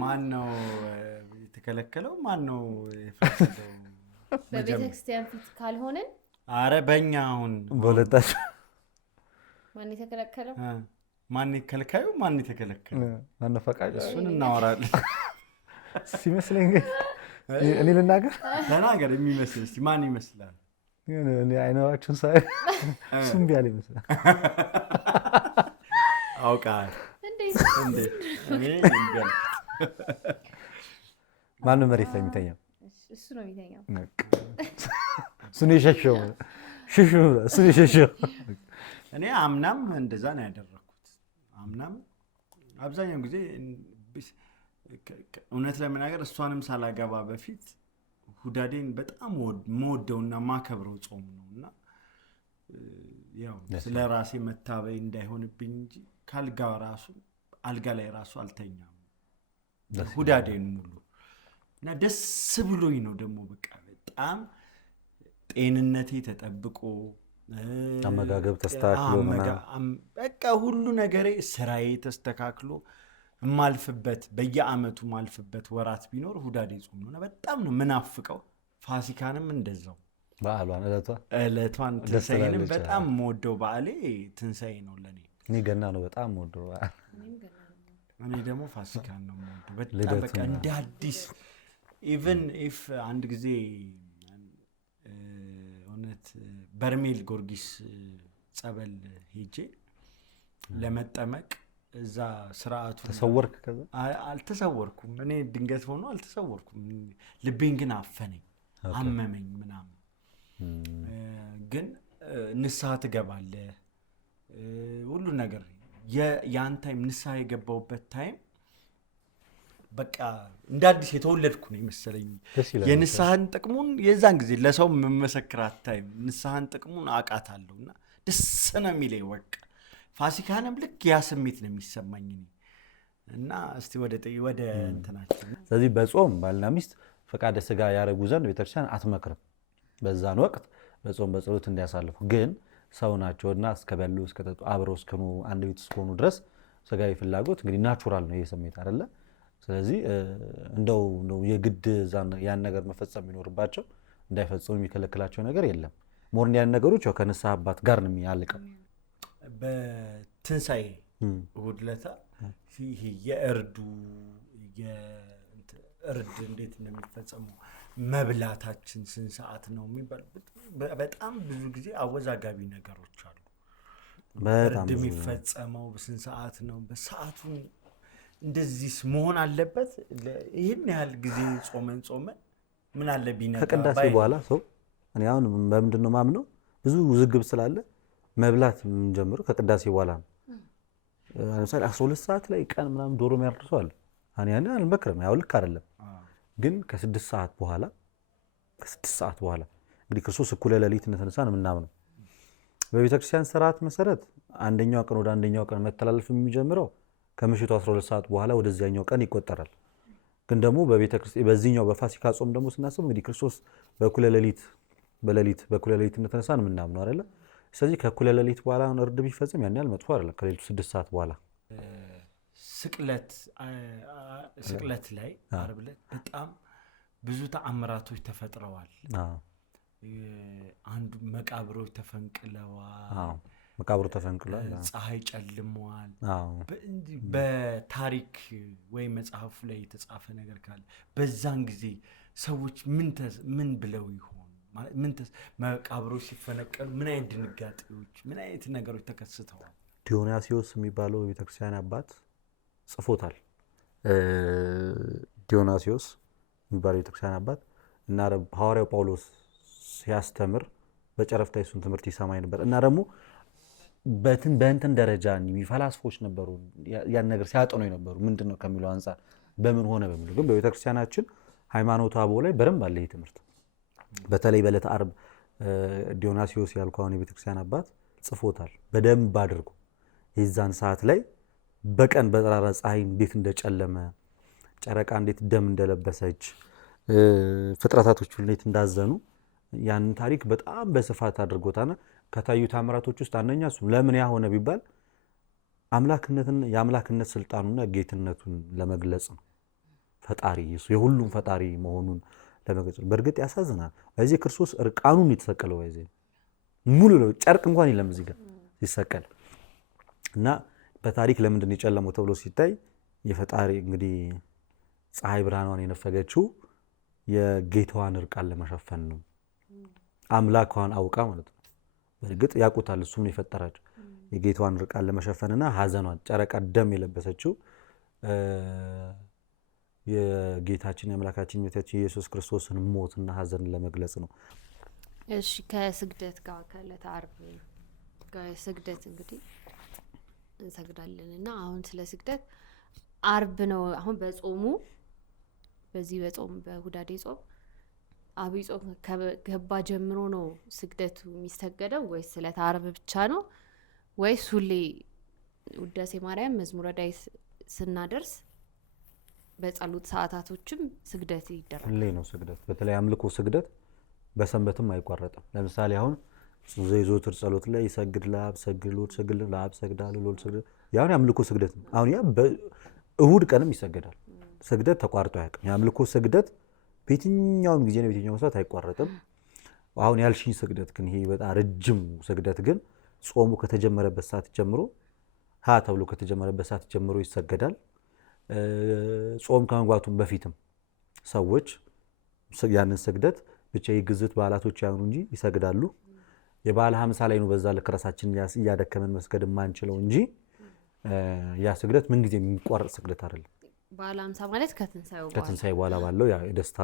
ማን ነው የተከለከለው? ማን ነው የፈቀደው? በቤተክርስቲያን ፊት ካልሆነን አረ በእኛ አሁን በሁለታችሁ ማን የተከለከለው? ማን ከልካዩ? ማን የተከለከለው? ማን ፈቃጅ? እሱን እናወራለን ሲመስለኝ። እኔ ልናገር ተናገር የሚመስል እስቲ ማን ይመስላል? እኔ አይናችሁን ሳይ እሱም ቢያል ይመስላል። አውቃል እንዴ? እኔ እንዴ ማን መሬት ላይ የሚተኛው? እሱ ነው የሚተኛው። እሱ ነው የሸሸው። እሱ ነው የሸሸው። እኔ አምናም እንደዛ ነው ያደረኩት። አምናም አብዛኛው ጊዜ እውነት ለመናገር እሷንም ሳላገባ በፊት ሁዳዴን በጣም መወደውና ማከብረው ጾም ነውና ያው ስለ ራሴ መታበይ እንዳይሆንብኝ እንጂ አልጋ ላይ ራሱ አልተኛም ሁዳዴን ሙሉ እና ደስ ብሎኝ ነው። ደግሞ በቃ በጣም ጤንነቴ ተጠብቆ አመጋገብ ተስተካክሎ በቃ ሁሉ ነገሬ ስራዬ ተስተካክሎ ማልፍበት በየአመቱ ማልፍበት ወራት ቢኖር ሁዳዴ ጾም ነው። በጣም ነው ምናፍቀው። ፋሲካንም እንደዛው በዓሏን ዕለቷን ትንሣኤንም በጣም የምወደው በዓሌ ትንሣኤ ነው ለኔ። እኔ ገና ነው በጣም የምወደው በዓል። እኔ ደግሞ ፋሲካን ነው የምወደው በጣም በቃ እንደ አዲስ ኢቭን ኢፍ አንድ ጊዜ እውነት በርሜል ጊዮርጊስ ጸበል ሄጄ ለመጠመቅ እዛ ስርዓቱ ተሰወርክ? ከዛ አልተሰወርኩም። እኔ ድንገት ሆኖ አልተሰወርኩም። ልቤን ግን አፈነኝ፣ አመመኝ ምናምን። ግን ንስሐ ትገባለህ። ሁሉ ነገር ያን ታይም ንስሐ የገባውበት ታይም በቃ እንደ አዲስ የተወለድኩ ነው የመሰለኝ። የንስሐን ጥቅሙን የዛን ጊዜ ለሰው መመሰክራት ታይም ንስሐን ጥቅሙን አውቃታለሁ እና ደስ ነው የሚለኝ። በቃ ፋሲካንም ልክ ያ ስሜት ነው የሚሰማኝ እና እስቲ ወደ እንትናችን። ስለዚህ በጾም ባልና ሚስት ፈቃደ ሥጋ ያደረጉ ዘንድ ቤተክርስቲያን አትመክርም። በዛን ወቅት በጾም በጸሎት እንዲያሳልፉ ግን ሰው ናቸውና እስከበሉ እስከጠጡ አብረው እስከኑ አንድ ቤት እስከሆኑ ድረስ ሥጋዊ ፍላጎት እንግዲህ ናቹራል ነው ይሄ ስሜት አይደለ? ስለዚህ እንደው የግድ ያን ነገር መፈጸም የሚኖርባቸው እንዳይፈጽሙ የሚከለክላቸው ነገር የለም። ሞርን ያን ነገሮች ያው ከንስሐ አባት ጋር ነው የሚያልቀው። በትንሣኤ እሑድ ዕለት ይሄ የእርድ እንዴት ነው የሚፈጸመው? መብላታችን ስንት ሰዓት ነው የሚባል በጣም ብዙ ጊዜ አወዛጋቢ ነገሮች አሉ። እርድ የሚፈጸመው በስንት ሰዓት ነው? በሰዓቱን እንደዚህ መሆን አለበት? ይህን ያህል ጊዜ ጾመን ምን አለ ቢነጋ ከቅዳሴ በኋላ ሰው እኔ አሁን በምንድን ነው ማምነው ብዙ ውዝግብ ስላለ መብላት የምንጀምረው ከቅዳሴ በኋላ ነው። ለምሳሌ 12 ሰዓት ላይ ቀን ምናምን ዶሮ የሚያርድሰዋል። እኔ አልመክርም፣ ያው ልክ አይደለም። ግን ከ6 ሰዓት በኋላ እንግዲህ ክርስቶስ እኩለ ሌሊት እንደተነሳ ነው የምናምነው። በቤተክርስቲያን ስርዓት መሰረት አንደኛው ቀን ወደ አንደኛው ቀን መተላለፍ የሚጀምረው ከምሽቱ 12 ሰዓት በኋላ ወደዚያኛው ቀን ይቆጠራል። ግን ደግሞ በቤተክርስቲያን በዚህኛው በፋሲካ ጾም ደግሞ ስናስብ እንግዲህ ክርስቶስ በእኩለ ሌሊት እንደተነሳ ነው የምናምነው አይደለ? ስለዚህ ከእኩለ ሌሊት በኋላ እርድ ቢፈጽም ያን ያህል መጥፎ አይደለም። ከሌሊቱ 6 ሰዓት በኋላ ስቅለት ላይ ዓርብ ዕለት በጣም ብዙ ተአምራቶች ተፈጥረዋል። አንዱ መቃብሮች ተፈንቅለዋል። መቃብሩ ተፈንቅሏል። ፀሐይ ጨልመዋል። በታሪክ ወይ መጽሐፉ ላይ የተጻፈ ነገር ካለ በዛን ጊዜ ሰዎች ምን ብለው ይሆን? መቃብሮች ሲፈነቀሉ ምን አይነት ድንጋጤዎች፣ ምን አይነት ነገሮች ተከስተዋል? ዲዮናስዮስ የሚባለው የቤተክርስቲያን አባት ጽፎታል። ዲዮናስዮስ የሚባለው የቤተክርስቲያን አባት እና ሐዋርያው ጳውሎስ ሲያስተምር በጨረፍታ የሱን ትምህርት ይሰማኝ ነበር እና ደግሞ በእንትን ደረጃ ፈላስፎች ነበሩ ያን ነገር ሲያጠኑ የነበሩ ምንድን ነው ከሚለው አንጻር በምን ሆነ በሚለው ግን በቤተክርስቲያናችን ሃይማኖተ አበው ላይ በደንብ አለ ይህ ትምህርት። በተለይ በዕለተ ዓርብ ዲዮናስዮስ ያልኳውን የቤተክርስቲያን አባት ጽፎታል በደንብ አድርጎ። የዛን ሰዓት ላይ በቀን በጠራራ ፀሐይ እንዴት እንደጨለመ፣ ጨረቃ እንዴት ደም እንደለበሰች፣ ፍጥረታቶች እንዴት እንዳዘኑ ያንን ታሪክ በጣም በስፋት አድርጎታና ከታዩ ታምራቶች ውስጥ አንደኛ እሱ ለምን ያ ሆነ ቢባል የአምላክነት ስልጣኑና ጌትነቱን ለመግለጽ ነው። ፈጣሪ እሱ የሁሉም ፈጣሪ መሆኑን ለመግለጽ ነው። በእርግጥ ያሳዝናል። በዚህ ክርስቶስ እርቃኑን የተሰቀለው በዚህ ሙሉ ጨርቅ እንኳን የለም እዚህ ጋር ሲሰቀል እና በታሪክ ለምንድን ነው የጨለመው ተብሎ ሲታይ የፈጣሪ እንግዲህ ፀሐይ ብርሃኗን የነፈገችው የጌታዋን እርቃን ለመሸፈን ነው። አምላኳን አውቃ ማለት ነው። በእርግጥ ያውቁታል፣ እሱም የፈጠራቸው የጌታዋን እርቃን ለመሸፈንና ሐዘኗን ጨረቃ ደም የለበሰችው የጌታችን የአምላካችን የጌታችን ኢየሱስ ክርስቶስን ሞትና ሐዘን ለመግለጽ ነው። እሺ ከስግደት ጋር ከዕለተ ዓርብ ስግደት እንግዲህ እንሰግዳለን እና አሁን ስለ ስግደት ዓርብ ነው። አሁን በጾሙ በዚህ በጾም በሁዳዴ ጾም አብይ ጾም ከገባ ጀምሮ ነው ስግደቱ የሚሰገደው ወይስ ዕለተ ዓርብ ብቻ ነው ወይስ ሁሌ ውዳሴ ማርያም መዝሙረ ዳዊት ስናደርስ በጸሎት ሰዓታቶችም ስግደት ይደረጋል? ሁሌ ነው ስግደት። በተለይ አምልኮ ስግደት በሰንበትም አይቋረጥም። ለምሳሌ አሁን ዘወትር ጸሎት ላይ ይሰግድ ለአብ ሰግድ ለወልድ ሰግድ ለአብ ሰግዳለሁ ለወልድ ሰግድ ያው የአምልኮ ስግደት ነው። አሁን ያ እሁድ ቀንም ይሰገዳል። ስግደት ተቋርጦ አያውቅም። የአምልኮ ስግደት በየትኛውም ጊዜ ነው በየትኛውም ሰዓት አይቋረጥም። አሁን ያልሽኝ ስግደት ግን ይሄ በጣም ረጅም ስግደት ግን ጾሙ ከተጀመረበት ሰዓት ጀምሮ ተብሎ ከተጀመረበት ሰዓት ጀምሮ ይሰገዳል። ጾም ከመግባቱም በፊትም ሰዎች ያንን ስግደት ብቻ የግዝት በዓላቶች ያኑ እንጂ ይሰግዳሉ። የበዓለ ሀምሳ ላይ ነው በዛ ልክ ራሳችንን እያደከመን መስገድ የማንችለው እንጂ ያ ስግደት ምን ጊዜ የሚቋረጥ ስግደት አይደለም። በዓለ ሀምሳ ማለት ከትንሣኤ በኋላ ባለው ያ የደስታ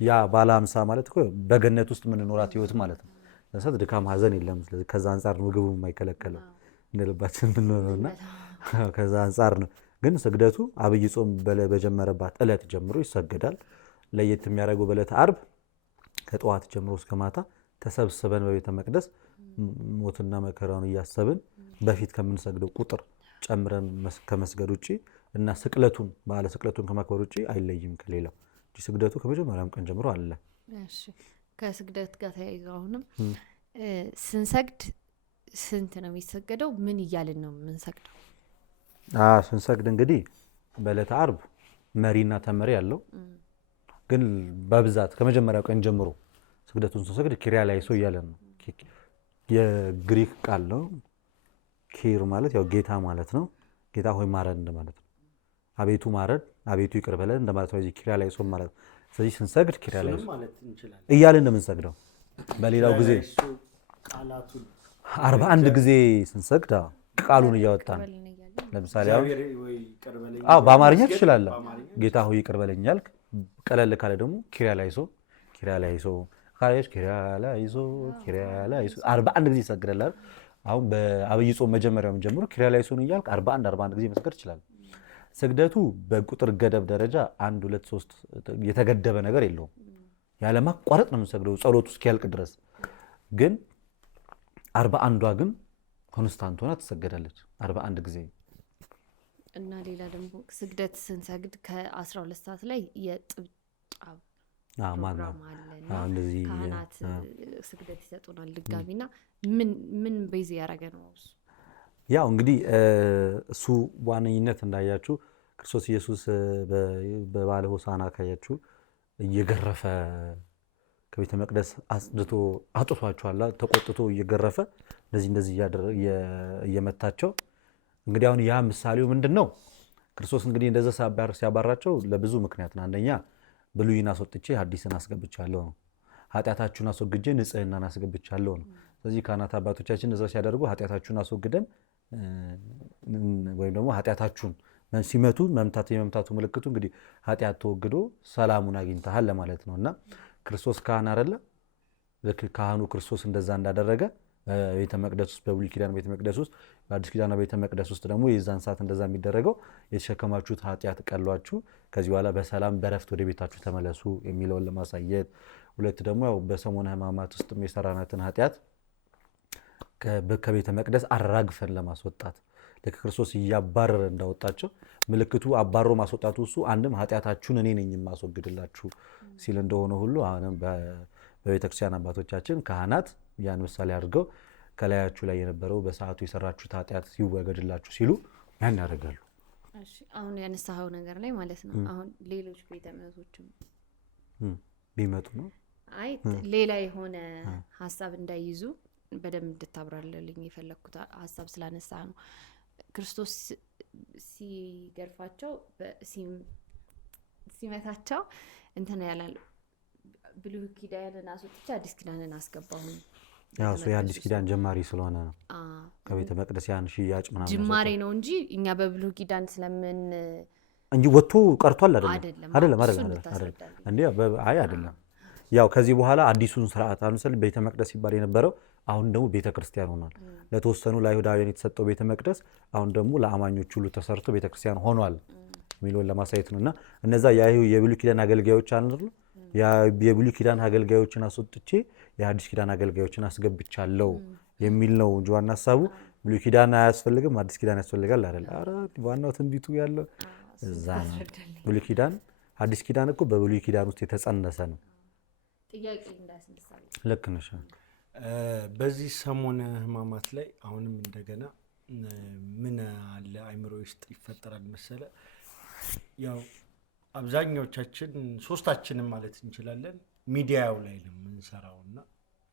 ያ በዓለ ሀምሳ ማለት እኮ በገነት ውስጥ የምንኖራት ህይወት ማለት ነው። ለሰት ድካም ሀዘን የለም። ስለዚህ ከዛ አንጻር ምግቡ የማይከለከለው እንደልባችን የምንሆነውና ከዛ አንጻር ነው። ግን ስግደቱ አብይ ጾም በጀመረባት ዕለት ጀምሮ ይሰገዳል። ለየት የሚያደርገው በዕለተ ዓርብ ከጠዋት ጀምሮ እስከ ማታ ተሰብስበን በቤተ መቅደስ ሞትና መከራውን እያሰብን በፊት ከምንሰግደው ቁጥር ጨምረን ከመስገድ ውጭ እና ስቅለቱን በዓለ ስቅለቱን ከማክበር ውጭ አይለይም ከሌላው እንጂ ስግደቱ ከመጀመሪያም ቀን ጀምሮ አለ። እሺ ከስግደት ጋር ተያይዞ አሁንም ስንሰግድ ስንት ነው የሚሰገደው? ምን እያልን ነው የምንሰግደው? ስንሰግድ እንግዲህ በዕለተ ዓርብ መሪና ተመሪ አለው። ግን በብዛት ከመጀመሪያው ቀን ጀምሮ ስግደቱን ስንሰግድ ኪርያላይሶ እያለን ነው። የግሪክ ቃል ነው። ኪር ማለት ያው ጌታ ማለት ነው። ጌታ ሆይ ማረን እንደማለት ነው። አቤቱ ማረን፣ አቤቱ ይቅር በለን እንደማለት ነው። እዚህ ኪርያላይሶ ማለት ነው። ስለዚህ ስንሰግድ ኪርያላይሶ እያልን እንደምንሰግደው በሌላው ጊዜ 41 ጊዜ ስንሰግድ ቃሉን እያወጣን ለምሳሌ በአማርኛ ትችላለህ። ጌታ ሆይ ይቅር በለኝ ያልክ፣ ቀለል ካለ ደግሞ ኪርያላይሶ 41 ጊዜ ይሰግዳል። አሁን በአብይ ጾም መጀመሪያው ጀምሮ ኪርያላይሶን እያልክ 41 ጊዜ መስገድ ይችላል። ስግደቱ በቁጥር ገደብ ደረጃ 1 2 3 የተገደበ ነገር የለውም። ያለማቋረጥ ነው የምንሰግደው ጸሎቱ እስኪያልቅ ድረስ። ግን 41ዷ ግን ኮንስታንት ሆና ትሰገዳለች 41 ጊዜ። እና ሌላ ደግሞ ስግደት ስንሰግድ ከ12 ሰዓት ላይ የጥብጣብ ፕሮግራም አለና ካህናት ስግደት ይሰጡናል ድጋሚና ምን ቤዝ ያደረገ ነው እሱ? ያው እንግዲህ እሱ ዋነኝነት እንዳያችሁ ክርስቶስ ኢየሱስ በበዓለ ሆሳዕና ካያችሁ እየገረፈ ከቤተ መቅደስ አውጥቷቸዋል። ተቆጥቶ እየገረፈ እንደዚህ እየመታቸው። እንግዲህ አሁን ያ ምሳሌው ምንድን ነው? ክርስቶስ እንግዲህ እንደዛ ሲያባራቸው ለብዙ ምክንያት ነው። አንደኛ ብሉይን አስወጥቼ ሐዲስን አስገብቻለሁ ነው። ኃጢአታችሁን አስወግጄ ንጽህናን አስገብቻለሁ ነው። ስለዚህ ካህናት አባቶቻችን እንደዛ ሲያደርጉ ኃጢአታችሁን አስወግደን ወይም ደግሞ ኃጢአታችሁን ሲመቱ የመምታቱ ምልክቱ እንግዲህ ኃጢአት ተወግዶ ሰላሙን አግኝተሃል ለማለት ነው። እና ክርስቶስ ካህን አይደለ? ልክ ካህኑ ክርስቶስ እንደዛ እንዳደረገ ቤተ መቅደስ ውስጥ በብሉይ ኪዳን ቤተ መቅደስ ውስጥ በአዲስ ኪዳን ቤተ መቅደስ ውስጥ ደግሞ የዛን ሰዓት እንደዛ የሚደረገው የተሸከማችሁት ኃጢአት ቀሏችሁ ከዚህ በኋላ በሰላም በረፍት ወደ ቤታችሁ ተመለሱ የሚለውን ለማሳየት፣ ሁለት ደግሞ ያው በሰሞነ ሕማማት ውስጥ የሰራናትን ኃጢአት ከቤተ መቅደስ አራግፈን ለማስወጣት ልክ ክርስቶስ እያባረረ እንዳወጣቸው ምልክቱ አባሮ ማስወጣቱ እሱ አንድም ኃጢአታችሁን እኔ ነኝ የማስወግድላችሁ ሲል እንደሆነ ሁሉ አሁንም በቤተክርስቲያን አባቶቻችን ካህናት ያን ምሳሌ አድርገው ከላያችሁ ላይ የነበረው በሰዓቱ የሰራችሁት ኃጢአት ሲወገድላችሁ ሲሉ ያን ያደርጋሉ። እሺ አሁን ያነሳኸው ነገር ላይ ማለት ነው። አሁን ሌሎች ቤተ እምነቶችም ቢመጡ ነው ሌላ የሆነ ሀሳብ እንዳይይዙ በደንብ እንድታብራራልኝ የፈለግኩት ሀሳብ ስላነሳ ነው። ክርስቶስ ሲገርፋቸው ሲመታቸው እንትን ያላል ብሉይ ኪዳንን አስወጥቼ አዲስ ኪዳንን አስገባሁ። ያው እሱ የአዲስ ኪዳን ጀማሪ ስለሆነ ነው። ከቤተ መቅደስ ያን ሽያጭ ምናምን ጅማሬ ነው እንጂ እኛ በብሉይ ኪዳን ስለምን እንጂ ወጥቶ ቀርቷል አይደለም። ያው ከዚህ በኋላ አዲሱን ስርዓት አንሰል ቤተ መቅደስ ሲባል የነበረው አሁን ደግሞ ቤተ ክርስቲያን ሆኗል። ለተወሰኑ ለአይሁዳውያን የተሰጠው ቤተ መቅደስ አሁን ደግሞ ለአማኞች ሁሉ ተሰርቶ ቤተ ክርስቲያን ሆኗል የሚለውን ለማሳየት ነውና እነዛ የብሉይ ኪዳን አገልጋዮች አይደሉ? የብሉይ ኪዳን አገልጋዮችን አስወጥቼ የአዲስ ኪዳን አገልጋዮችን አስገብቻለሁ የሚል ነው እንጂ ዋና ሐሳቡ ብሉይ ኪዳን አያስፈልግም አዲስ ኪዳን ያስፈልጋል አይደል? ኧረ ዋናው ትንቢቱ ያለው እዛ ነው። ብሉይ ኪዳን አዲስ ኪዳን እኮ በብሉይ ኪዳን ውስጥ የተጸነሰ ነው። ጥያቄ እንዳስነሳለ ልክ ነሽ። በዚህ ሰሞነ ሕማማት ላይ አሁንም እንደገና ምን አለ አይምሮ ውስጥ ይፈጠራል መሰለ። ያው አብዛኛዎቻችን ሶስታችንም ማለት እንችላለን ሚዲያው ላይ ነው የምንሰራውና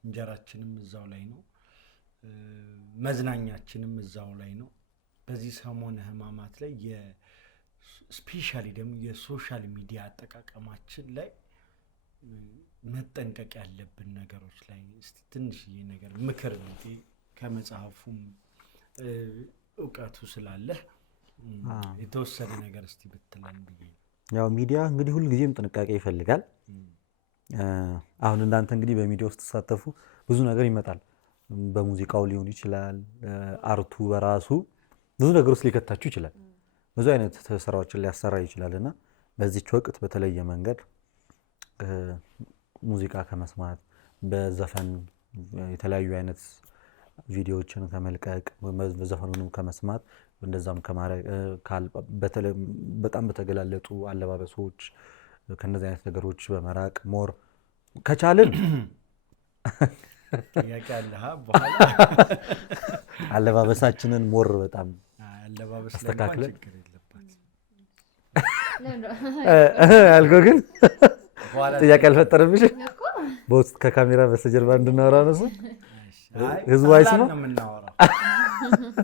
እንጀራችንም እዛው ላይ ነው፣ መዝናኛችንም እዛው ላይ ነው። በዚህ ሰሞነ ሕማማት ላይ ስፔሻሊ ደግሞ የሶሻል ሚዲያ አጠቃቀማችን ላይ መጠንቀቅ ያለብን ነገሮች ላይ እስቲ ትንሽዬ ነገር ምክር ከመጽሐፉም እውቀቱ ስላለህ የተወሰነ ነገር እስቲ ብትለን ብዬ። ያው ሚዲያ እንግዲህ ሁልጊዜም ጥንቃቄ ይፈልጋል። አሁን እናንተ እንግዲህ በሚዲያ ውስጥ ተሳተፉ ብዙ ነገር ይመጣል። በሙዚቃው ሊሆን ይችላል፣ አርቱ በራሱ ብዙ ነገር ውስጥ ሊከታችሁ ይችላል። ብዙ አይነት ስራዎችን ሊያሰራ ይችላል እና በዚች ወቅት በተለየ መንገድ ሙዚቃ ከመስማት በዘፈን የተለያዩ አይነት ቪዲዮዎችን ከመልቀቅ ዘፈኑንም ከመስማት እንደዛም ከማድረግ በጣም በተገላለጡ አለባበሶች ከነዚህ አይነት ነገሮች በመራቅ ሞር ከቻልን ጥያቄ አለህ በኋላ አለባበሳችንን ሞር በጣም አለባበስ ላይ አስተካክለን ችግር የለባት አልኩህ። ግን ጥያቄ አልፈጠረብሽም? በውስጥ ከካሜራ በስተጀርባ እንድናወራ ነው። ህዝቡ አይስማ ነው የምናወራው።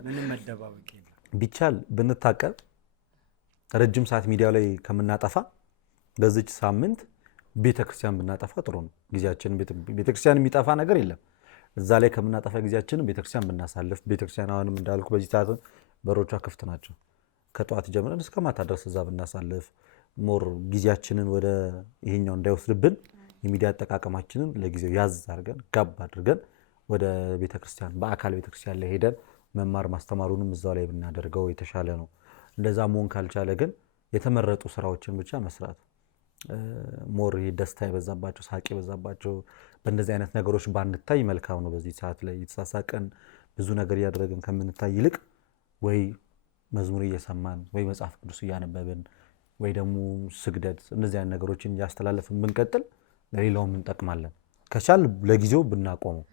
ምንም መደባበቅ የለም። ቢቻል ብንታቀብ ረጅም ሰዓት ሚዲያው ላይ ከምናጠፋ በዚች ሳምንት ቤተክርስቲያን ብናጠፋ ጥሩ ነው። ጊዜያችንን ቤተክርስቲያን የሚጠፋ ነገር የለም። እዛ ላይ ከምናጠፋ ጊዜያችንን ቤተክርስቲያን ብናሳልፍ፣ ቤተክርስቲያን አሁንም እንዳልኩ በዚህ ሰዓት በሮቿ ክፍት ናቸው። ከጠዋት ጀምረን እስከ ማታ ድረስ እዛ ብናሳልፍ ሞር ጊዜያችንን ወደ ይሄኛው እንዳይወስድብን የሚዲያ አጠቃቀማችንን ለጊዜው ያዝ አድርገን ጋብ አድርገን ወደ ቤተክርስቲያን በአካል ቤተክርስቲያን ላይ ሄደን መማር ማስተማሩንም እዛው ላይ ብናደርገው የተሻለ ነው። እንደዛ መሆን ካልቻለ ግን የተመረጡ ስራዎችን ብቻ መስራት ሞር ደስታ የበዛባቸው ሳቅ የበዛባቸው በእንደዚህ አይነት ነገሮች ባንታይ መልካም ነው። በዚህ ሰዓት ላይ የተሳሳቀን ብዙ ነገር እያደረግን ከምንታይ ይልቅ ወይ መዝሙር እየሰማን ወይ መጽሐፍ ቅዱስ እያነበብን ወይ ደግሞ ስግደት እንደዚህ አይነት ነገሮችን እያስተላለፍን ብንቀጥል ለሌላውም እንጠቅማለን። ከቻል ለጊዜው ብናቆመው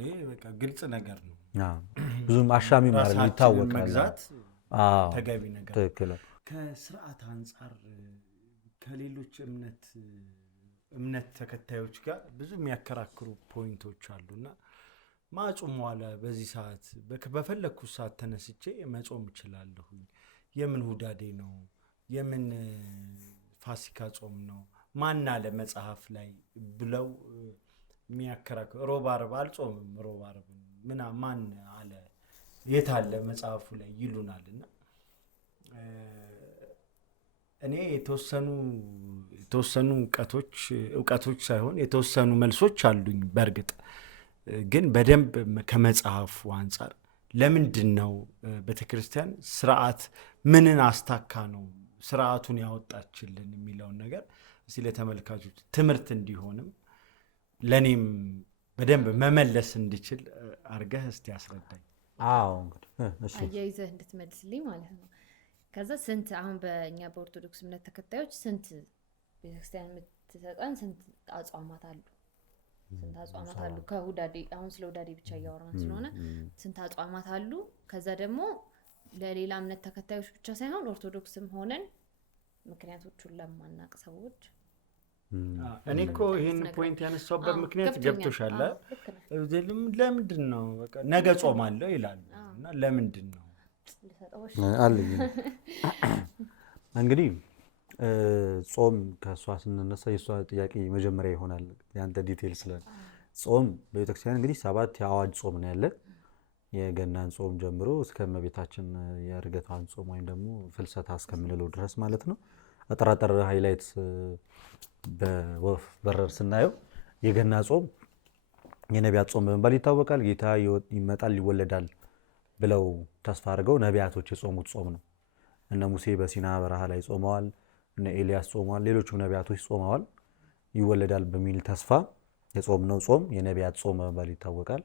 ይሄ በቃ ግልጽ ነገር ነው። ብዙም አሻሚ ማለት ይታወቃል። መግዛት ተገቢ ነገር ትክክል። ከስርዓት አንጻር ከሌሎች እምነት ተከታዮች ጋር ብዙ የሚያከራክሩ ፖይንቶች አሉና ማጾም ዋለ በዚህ ሰዓት በፈለግኩት ሰዓት ተነስቼ መጾም እችላለሁ። የምን ሁዳዴ ነው? የምን ፋሲካ ጾም ነው? ማን አለ መጽሐፍ ላይ ብለው የሚያከራክሩ ሮብ ዓርብ አልጾምም ሮብ ዓርብ ማን አለ የት አለ መጽሐፉ ላይ ይሉናልና እኔ የተወሰኑ እውቀቶች ሳይሆን የተወሰኑ መልሶች አሉኝ። በእርግጥ ግን በደንብ ከመጽሐፉ አንጻር ለምንድን ነው ቤተክርስቲያን ስርዓት ምንን አስታካ ነው ስርዓቱን ያወጣችልን የሚለውን ነገር እስቲ ለተመልካቾች ትምህርት እንዲሆንም ለኔም በደንብ መመለስ እንድችል አርገህ እስቲ አስረዳኝ። እንግዲህ አያይዘህ እንድትመልስልኝ ማለት ነው። ከዛ ስንት አሁን በእኛ በኦርቶዶክስ እምነት ተከታዮች ስንት ቤተክርስቲያን የምትሰጠን ስንት አጽዋማት አሉ? ስንት አጽዋማት አሉ? ከሁዳዴ አሁን ስለ ሁዳዴ ብቻ እያወራን ስለሆነ ስንት አጽዋማት አሉ? ከዛ ደግሞ ለሌላ እምነት ተከታዮች ብቻ ሳይሆን ኦርቶዶክስም ሆነን ምክንያቶቹን ለማናቅ ሰዎች እኔ እኮ ይህን ፖይንት ያነሳውበት ምክንያት ገብቶሻል። ለምንድን ነው በቃ ነገ ጾም አለው ይላሉ እና ለምንድን ነው አለኝ እንግዲህ ጾም ከእሷ ስንነሳ የእሷ ጥያቄ መጀመሪያ ይሆናል። ያንተ ዲቴል ስለ ጾም በቤተክርስቲያን እንግዲህ 7 የአዋጅ ጾም ነው ያለን። የገናን ጾም ጀምሮ እስከ እመቤታችን የዕርገቷን ጾም ወይም ደግሞ ፍልሰታ እስከምንለው ድረስ ማለት ነው። አጠራጠር ሃይላይት በወፍ በረር ስናየው የገና ጾም የነቢያት ጾም በመባል ይታወቃል። ጌታ ይመጣል ይወለዳል ብለው ተስፋ አድርገው ነቢያቶች የጾሙት ጾም ነው። እነ ሙሴ በሲና በረሃ ላይ ጾመዋል፣ እነ ኤልያስ ጾመዋል፣ ሌሎችም ነቢያቶች ጾመዋል። ይወለዳል በሚል ተስፋ የጾምነው ጾም የነቢያት ጾም በመባል ይታወቃል።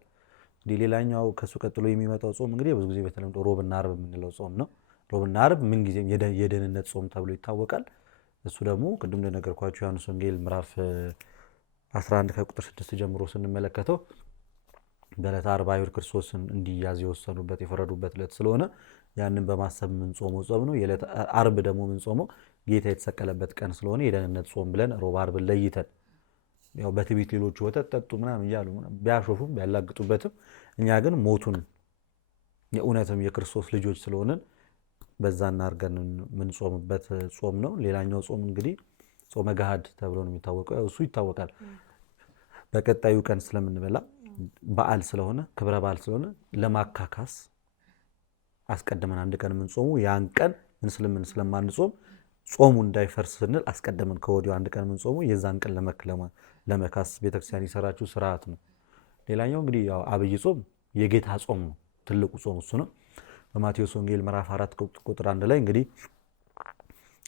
እንግዲህ ሌላኛው ከሱ ቀጥሎ የሚመጣው ጾም እንግዲህ ብዙ ጊዜ በተለምዶ ሮብና ዓርብ የምንለው ጾም ነው። ሮብና ዓርብ ምን ጊዜም የደህንነት ጾም ተብሎ ይታወቃል። እሱ ደግሞ ቅድም እንደነገርኳችሁ ዮሐንስ ወንጌል ምዕራፍ 11 ከቁጥር 6 ጀምሮ ስንመለከተው በዕለተ ዓርብ አይሁድ ክርስቶስን እንዲያዝ የወሰኑበት የፈረዱበት ዕለት ስለሆነ ያንን በማሰብ የምንጾመው ጾም ነው። የዕለተ ዓርብ ደግሞ የምንጾመው ጌታ የተሰቀለበት ቀን ስለሆነ የደህንነት ጾም ብለን ሮብ ዓርብን ለይተን ያው በትዕቢት ሌሎቹ ወተት ጠጡ ምናምን እያሉ ቢያሾፉም ቢያላግጡበትም እኛ ግን ሞቱን የእውነትም የክርስቶስ ልጆች ስለሆንን በዛና አድርገን የምንጾምበት ጾም ነው። ሌላኛው ጾም እንግዲህ ጾመ ገሃድ ተብሎ ነው የሚታወቀው። እሱ ይታወቃል በቀጣዩ ቀን ስለምንበላ በዓል ስለሆነ ክብረ በዓል ስለሆነ ለማካካስ አስቀድመን አንድ ቀን የምንጾሙ ያን ቀን ምን ስለማንጾም ጾሙ እንዳይፈርስ ስንል አስቀድመን ከወዲሁ አንድ ቀን የምንጾመው የዛን ቀን ለመካስ ቤተክርስቲያን የሰራችው ስርዓት ነው። ሌላኛው እንግዲህ ያው አብይ ጾም የጌታ ጾም ነው። ትልቁ ጾም እሱ ነው። በማቴዎስ ወንጌል ምዕራፍ 4 ቁጥር 1 ላይ እንግዲህ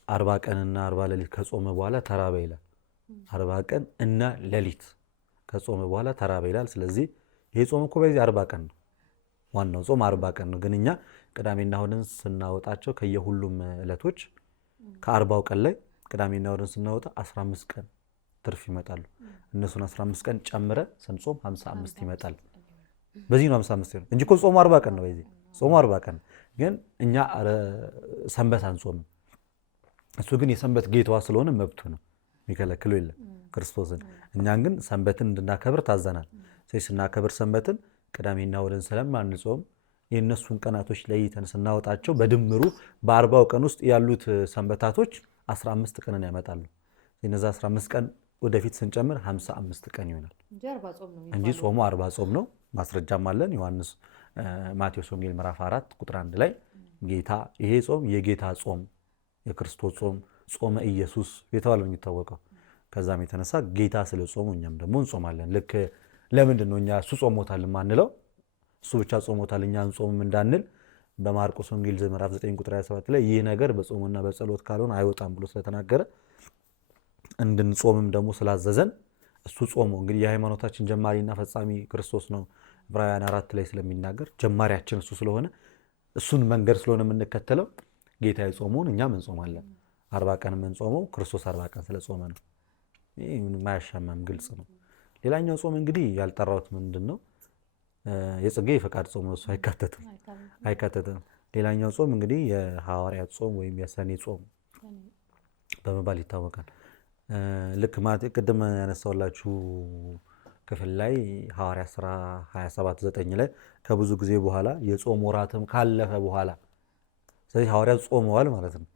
40 ቀንና 40 ሌሊት ከጾመ በኋላ ተራበ ይላል። 40 ቀን እና ሌሊት ከጾመ በኋላ ተራበ ይላል። ስለዚህ ይሄ ጾም እኮ በዚህ 40 ቀን ነው። ዋናው ጾም 40 ቀን ነው። ግን እኛ ቅዳሜና እሑድን ስናወጣቸው ከየሁሉም ዕለቶች ከ40ው ቀን ላይ ቅዳሜና እሑድን ስናወጣ 15 ቀን ትርፍ ይመጣሉ። እነሱን 15 ቀን ጨምረ ስንጾም 55 ይመጣል። በዚህ ነው 55 ነው እንጂ እኮ ጾሙ 40 ቀን ነው። በዚህ ጾሙ 40 ቀን ግን እኛ ሰንበት አንጾምም። እሱ ግን የሰንበት ጌታዋ ስለሆነ መብቱ ነው፣ የሚከለክለው የለም ክርስቶስን። እኛን ግን ሰንበትን እንድናከብር ታዘናል። ስለዚህ ስናከብር ሰንበትን ቅዳሜና እሑድን ስለማንጾም የእነሱን ቀናቶች ለይተን ስናወጣቸው በድምሩ በ40ው ቀን ውስጥ ያሉት ሰንበታቶች 15 ቀንን ያመጣሉ። እነዛ 15 ቀን ወደፊት ስንጨምር 55 ቀን ይሆናል እንጂ ጾሙ 40 ጾም ነው። ማስረጃም አለን። ዮሐንስ ማቴዎስ ወንጌል ምዕራፍ 4 ቁጥር 1 ላይ ጌታ ይሄ ጾም የጌታ ጾም የክርስቶስ ጾም ጾመ ኢየሱስ የተባለ ነው የሚታወቀው። ከዛም የተነሳ ጌታ ስለ ጾሙ እኛም ደግሞ እንጾማለን። ልክ ለምንድን ነው እኛ እሱ ጾሞታል ማንለው? እሱ ብቻ ጾሞታል እኛ እንጾምም እንዳንል በማርቆስ ወንጌል ምዕራፍ 9 ቁጥር 27 ላይ ይህ ነገር በጾሙና በጸሎት ካልሆነ አይወጣም ብሎ ስለተናገረ እንድንጾምም ደግሞ ስላዘዘን እሱ ጾሙ እንግዲህ የሃይማኖታችን ጀማሪና ፈጻሚ ክርስቶስ ነው። ዕብራውያን 4 ላይ ስለሚናገር ጀማሪያችን እሱ ስለሆነ እሱን መንገድ ስለሆነ የምንከተለው ጌታ የጾመውን እኛም እንጾማለን። 40 ቀን የምንጾመው ክርስቶስ 40 ቀን ስለጾመ ነው። ይህ ምንም አያሻማም፣ ግልጽ ነው። ሌላኛው ጾም እንግዲህ ያልጠራሁት ምንድን ነው? የጽጌ የፈቃድ ጾም ነው። እሱ አይካተትም። ሌላኛው ጾም እንግዲህ የሐዋርያት ጾም ወይም የሰኔ ጾም በመባል ይታወቃል። ልክ ቅድም ያነሳውላችሁ ክፍል ላይ ሐዋርያት ሥራ 27:9 ላይ ከብዙ ጊዜ በኋላ የጾም ወራትም ካለፈ በኋላ፣ ስለዚህ ሐዋርያት ጾመዋል ማለት ነው።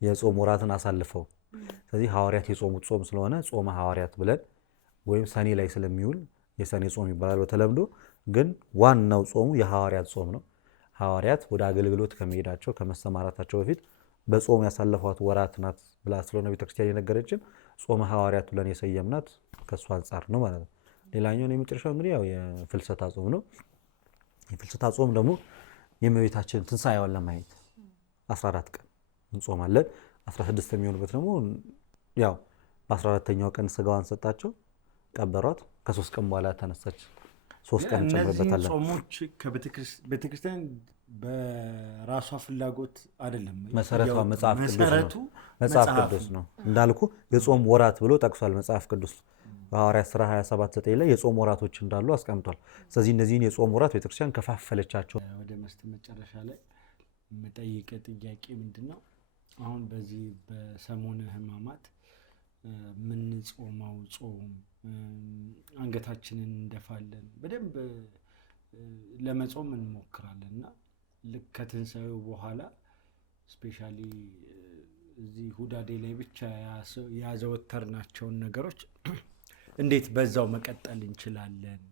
የጾም ወራትን አሳልፈው፣ ስለዚህ ሐዋርያት የጾሙት ጾም ስለሆነ ጾመ ሐዋርያት ብለን ወይም ሰኔ ላይ ስለሚውል የሰኔ ጾም ይባላል በተለምዶ። ግን ዋናው ጾሙ የሐዋርያት ጾም ነው። ሐዋርያት ወደ አገልግሎት ከመሄዳቸው ከመሰማራታቸው በፊት በጾም ያሳለፏት ወራት ናት ብላ ስለሆነ ቤተክርስቲያን የነገረችን ጾመ ሐዋርያት ብለን የሰየምናት ከእሱ አንጻር ነው ማለት ነው። ሌላኛው የመጨረሻው እንግዲህ ያው የፍልሰታ ጾም ነው። የፍልሰታ ጾም ደግሞ የእመቤታችንን ትንሣኤዋን ለማየት 14 ቀን እንጾማለን። 16 የሚሆንበት ደግሞ ያው በ14ተኛው ቀን ስጋዋን ሰጣቸው፣ ቀበሯት። ከ3 ቀን በኋላ ተነሳች። 3 ቀን እንጨምርበታለን። ጾሞች ቤተክርስቲያን በራሷ ፍላጎት አይደለም። መሰረቷ መጽሐፍ ቅዱስ ነው። እንዳልኩ የጾም ወራት ብሎ ጠቅሷል መጽሐፍ ቅዱስ። በሐዋርያት ሥራ 27:9 ላይ የጾም ወራቶች እንዳሉ አስቀምጧል። ስለዚህ እነዚህን የጾም ወራት ቤተክርስቲያን ከፋፈለቻቸው። ወደ መጨረሻ ላይ የምጠይቅ ጥያቄ ምንድን ነው? አሁን በዚህ በሰሞነ ሕማማት የምንጾመው ጾም አንገታችንን እንደፋለን፣ በደንብ ለመጾም እንሞክራለን እና ልክ ከትንሣኤው በኋላ ስፔሻሊ እዚህ ሁዳዴ ላይ ብቻ ያዘወተርናቸውን ነገሮች እንዴት በዛው መቀጠል እንችላለን?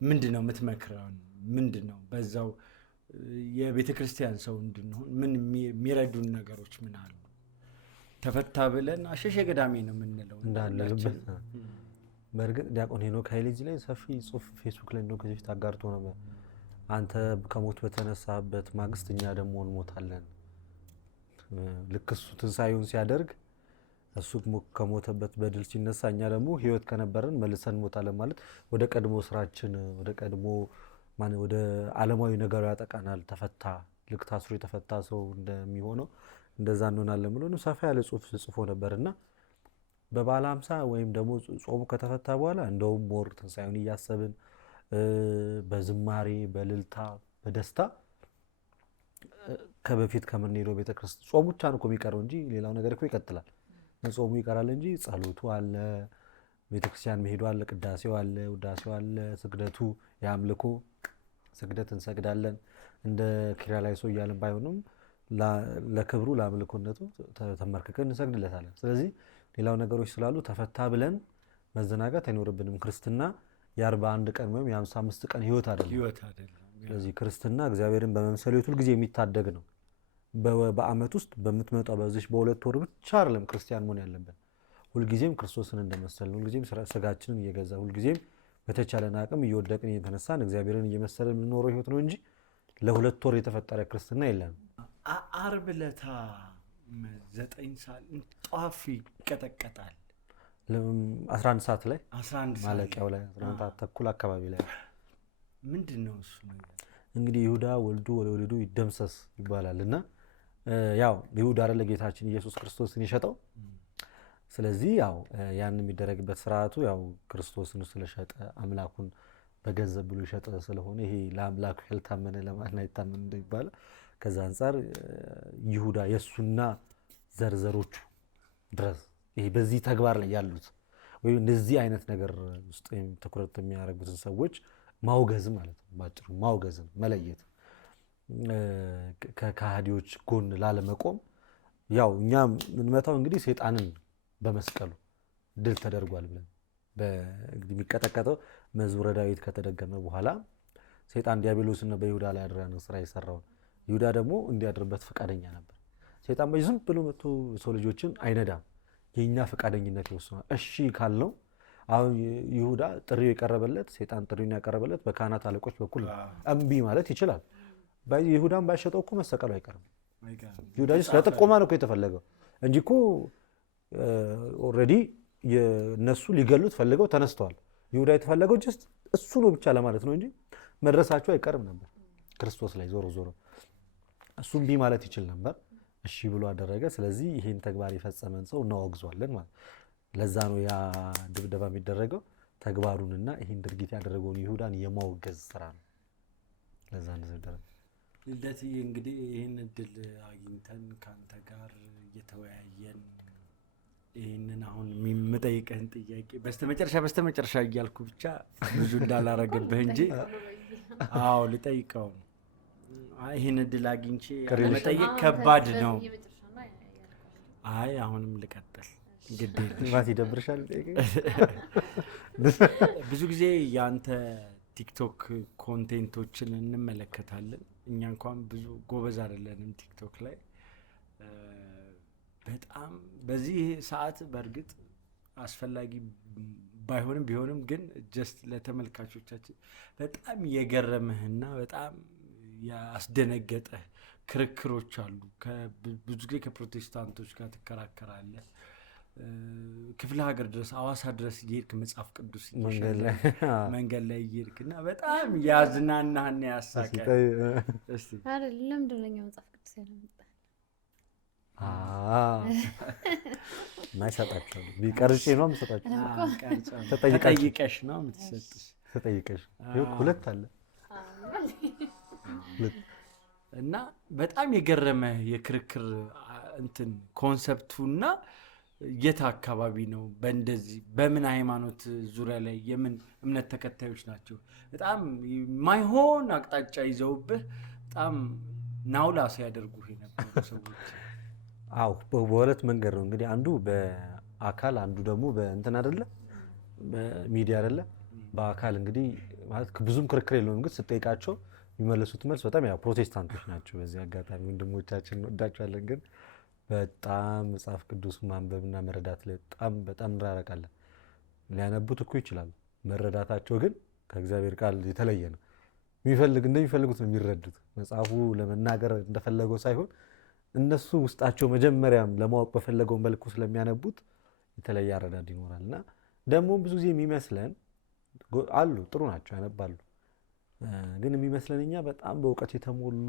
ምንድን ነው የምትመክረውን? ምንድን ነው በዛው የቤተ ክርስቲያን ሰው እንድንሆን ምን የሚረዱን ነገሮች ምን አሉ? ተፈታ ብለን አሸሸ ገዳሜ ነው የምንለው እንዳለበት። በእርግጥ ዲያቆን ሄኖክ ኃይሌ እዚህ ላይ ሰፊ ጽሑፍ ፌስቡክ ላይ እንደው ከዚህ ታጋርቶ ነበር። አንተ ከሞት በተነሳበት ማግስት እኛ ደግሞ እንሞታለን። ልክ እሱ ትንሣኤውን ሲያደርግ እሱ ከሞተበት በድል ሲነሳ እኛ ደግሞ ሕይወት ከነበረን መልሰን እንሞታለን ማለት ወደ ቀድሞ ስራችን ወደ ዓለማዊ ነገሩ ያጠቃናል። ተፈታ ልክ ታስሮ የተፈታ ሰው እንደሚሆነው እንደዛ እንሆናለን ብሎ ሰፋ ያለ ጽሑፍ ጽፎ ነበርና በበዓለ ሃምሳ ወይም ደግሞ ጾሙ ከተፈታ በኋላ እንደውም ሞር ትንሣኤውን እያሰብን በዝማሬ በእልልታ በደስታ ከበፊት ከምንሄደው ቤተክርስቲያን ጾሙ ብቻ ነው እኮ የሚቀረው እንጂ ሌላው ነገር እኮ ይቀጥላል። ጾሙ ይቀራል እንጂ ጸሎቱ አለ፣ ቤተክርስቲያን መሄዱ አለ፣ ቅዳሴው አለ፣ ውዳሴው አለ፣ ስግደቱ የአምልኮ ስግደት እንሰግዳለን። እንደ ኪርያላይሶ እያልን ባይሆንም ለክብሩ ለአምልኮነቱ ተመርክከን እንሰግድለታለን። ስለዚህ ሌላው ነገሮች ስላሉ ተፈታ ብለን መዘናጋት አይኖርብንም። ክርስትና የ41 ቀን ወይም የ55 ቀን ህይወት አይደለም። ስለዚህ ክርስትና እግዚአብሔርን በመምሰል ሁል ጊዜ የሚታደግ ነው። በአመት ውስጥ በምትመጣው በዚህ በሁለት ወር ብቻ አይደለም ክርስቲያን መሆን ያለብን። ሁልጊዜም ክርስቶስን እንደመሰልን፣ ሁልጊዜም ስጋችንን እየገዛ፣ ሁልጊዜም በተቻለን አቅም እየወደቅን እየተነሳን እግዚአብሔርን እየመሰልን የምንኖረው ህይወት ነው እንጂ ለሁለት ወር የተፈጠረ ክርስትና የለንም። ዓርብ ዕለት 9 ሰዓት ጧፍ ይቀጠቀጣል። 11 ሰዓት ላይ 11 ሰዓት ማለቂያው ላይ 11 ተኩል አካባቢ ላይ ምንድን ነው እሱ ነገር? እንግዲህ ይሁዳ ወልዱ ወለወልዱ ይደምሰስ ይባላል እና ያው ይሁዳ አይደለ ጌታችን ኢየሱስ ክርስቶስን የሸጠው። ስለዚህ ያው ያን የሚደረግበት ስርዓቱ ያው ክርስቶስን ስለሸጠ አምላኩን በገንዘብ ብሎ የሸጠ ስለሆነ ይሄ ለአምላኩ ያልታመነ ለማን አይታመን እንደሚባል ከዛ አንፃር ይሁዳ የሱና ዘርዘሮቹ ድረስ ይሄ በዚህ ተግባር ላይ ያሉት ወይ እንደዚህ አይነት ነገር ውስጥ ትኩረት የሚያደርጉትን ሰዎች ማውገዝ ማለት ነው። ባጭሩ ማውገዝ፣ መለየት፣ ከካህዲዎች ጎን ላለመቆም ያው እኛ የምንመታው እንግዲህ ሰይጣንን በመስቀሉ ድል ተደርጓል ብለን በእንግዲህ የሚቀጠቀጠው መዝሙረ ዳዊት ከተደገመ በኋላ ሰይጣን ዲያብሎስና በይሁዳ ላይ ያደረገውን ስራ የሰራውን ይሁዳ ደግሞ እንዲያድርበት ፈቃደኛ ነበር። ሰይጣን በዝም ብሎ መጥቶ ሰው ልጆችን አይነዳም። የኛ ፈቃደኝነት ይወስናል። እሺ ካልነው አሁን ይሁዳ ጥሪው የቀረበለት ሰይጣን ጥሪውን ያቀረበለት በካህናት አለቆች በኩል እምቢ ማለት ይችላል። ይሁዳን ባይሸጠው እኮ መሰቀሉ አይቀርም። ይሁዳ ለጥቆማ ነው እኮ የተፈለገው እንጂ እኮ ኦልሬዲ የነሱ ሊገሉት ፈልገው ተነስተዋል። ይሁዳ የተፈለገው ጀስት እሱ ነው ብቻ ለማለት ነው እንጂ መድረሳቸው አይቀርም ነበር ክርስቶስ ላይ። ዞሮ ዞሮ እሱ እምቢ ማለት ይችል ነበር። እሺ ብሎ አደረገ። ስለዚህ ይሄን ተግባር የፈጸመን ሰው እናወግዟለን ማለት። ለዛ ነው ያ ድብደባ የሚደረገው ተግባሩንና ይሄን ድርጊት ያደረገውን ይሁዳን የማወገዝ ስራ ነው። ለዛ እንደዘደረ ልደትዬ እንግዲህ ይህን እድል አግኝተን ካንተ ጋር እየተወያየን ይህንን አሁን የምጠይቅህን ጥያቄ በስተመጨረሻ እያልኩ ብቻ ብዙ እንዳላረገብህ እንጂ አዎ ልጠይቀው ነው። ይህን እድል አግኝቼ መጠየቅ ከባድ ነው። አይ አሁንም ልቀጥል ግዴ ማት ይደብርሻል። ብዙ ጊዜ ያንተ ቲክቶክ ኮንቴንቶችን እንመለከታለን። እኛ እንኳን ብዙ ጎበዝ አይደለንም ቲክቶክ ላይ በጣም በዚህ ሰዓት በእርግጥ አስፈላጊ ቢሆንም ግን ጀስት ለተመልካቾቻችን በጣም የገረመህና በጣም ያስደነገጠህ ክርክሮች አሉ። ብዙ ጊዜ ከፕሮቴስታንቶች ጋር ትከራከራለህ። ክፍለ ሀገር ድረስ አዋሳ ድረስ እየሄድክ መጽሐፍ ቅዱስ መንገድ ላይ እየሄድክ እና በጣም ያዝናናህና ያሳቀህ ለምንድን ነው መጽሐፍ ቅዱስ ያለመጣ ማይሰጣቸው ቢቀርጭ ነው የምሰጣቸው። ተጠይቀሽ ነው የምትሰጥሽ። ተጠይቀሽ ሁለት አለ እና በጣም የገረመ የክርክር እንትን ኮንሰፕቱና የት አካባቢ ነው? በእንደዚህ በምን ሃይማኖት ዙሪያ ላይ የምን እምነት ተከታዮች ናቸው? በጣም ማይሆን አቅጣጫ ይዘውብህ በጣም ናውላ ሲያደርጉህ የነበሩ ሰዎች። አዎ በሁለት መንገድ ነው እንግዲህ፣ አንዱ በአካል አንዱ ደግሞ በእንትን አይደለ በሚዲያ አይደለ። በአካል እንግዲህ ማለት ብዙም ክርክር የለውም፣ ግን ስጠይቃቸው የሚመለሱት መልስ በጣም ያው ፕሮቴስታንቶች ናቸው። በዚህ አጋጣሚ ወንድሞቻችን እንወዳቸዋለን፣ ግን በጣም መጽሐፍ ቅዱስ ማንበብና መረዳት ላይ በጣም እንራረቃለን። ሊያነቡት እኮ ይችላሉ፣ መረዳታቸው ግን ከእግዚአብሔር ቃል የተለየ ነው። እንደሚፈልጉት ነው የሚረዱት። መጽሐፉ ለመናገር እንደፈለገው ሳይሆን እነሱ ውስጣቸው መጀመሪያም ለማወቅ በፈለገው መልኩ ስለሚያነቡት የተለየ አረዳድ ይኖራል። እና ደግሞ ብዙ ጊዜ የሚመስለን አሉ፣ ጥሩ ናቸው ያነባሉ፣ ግን የሚመስለን እኛ በጣም በእውቀት የተሞሉ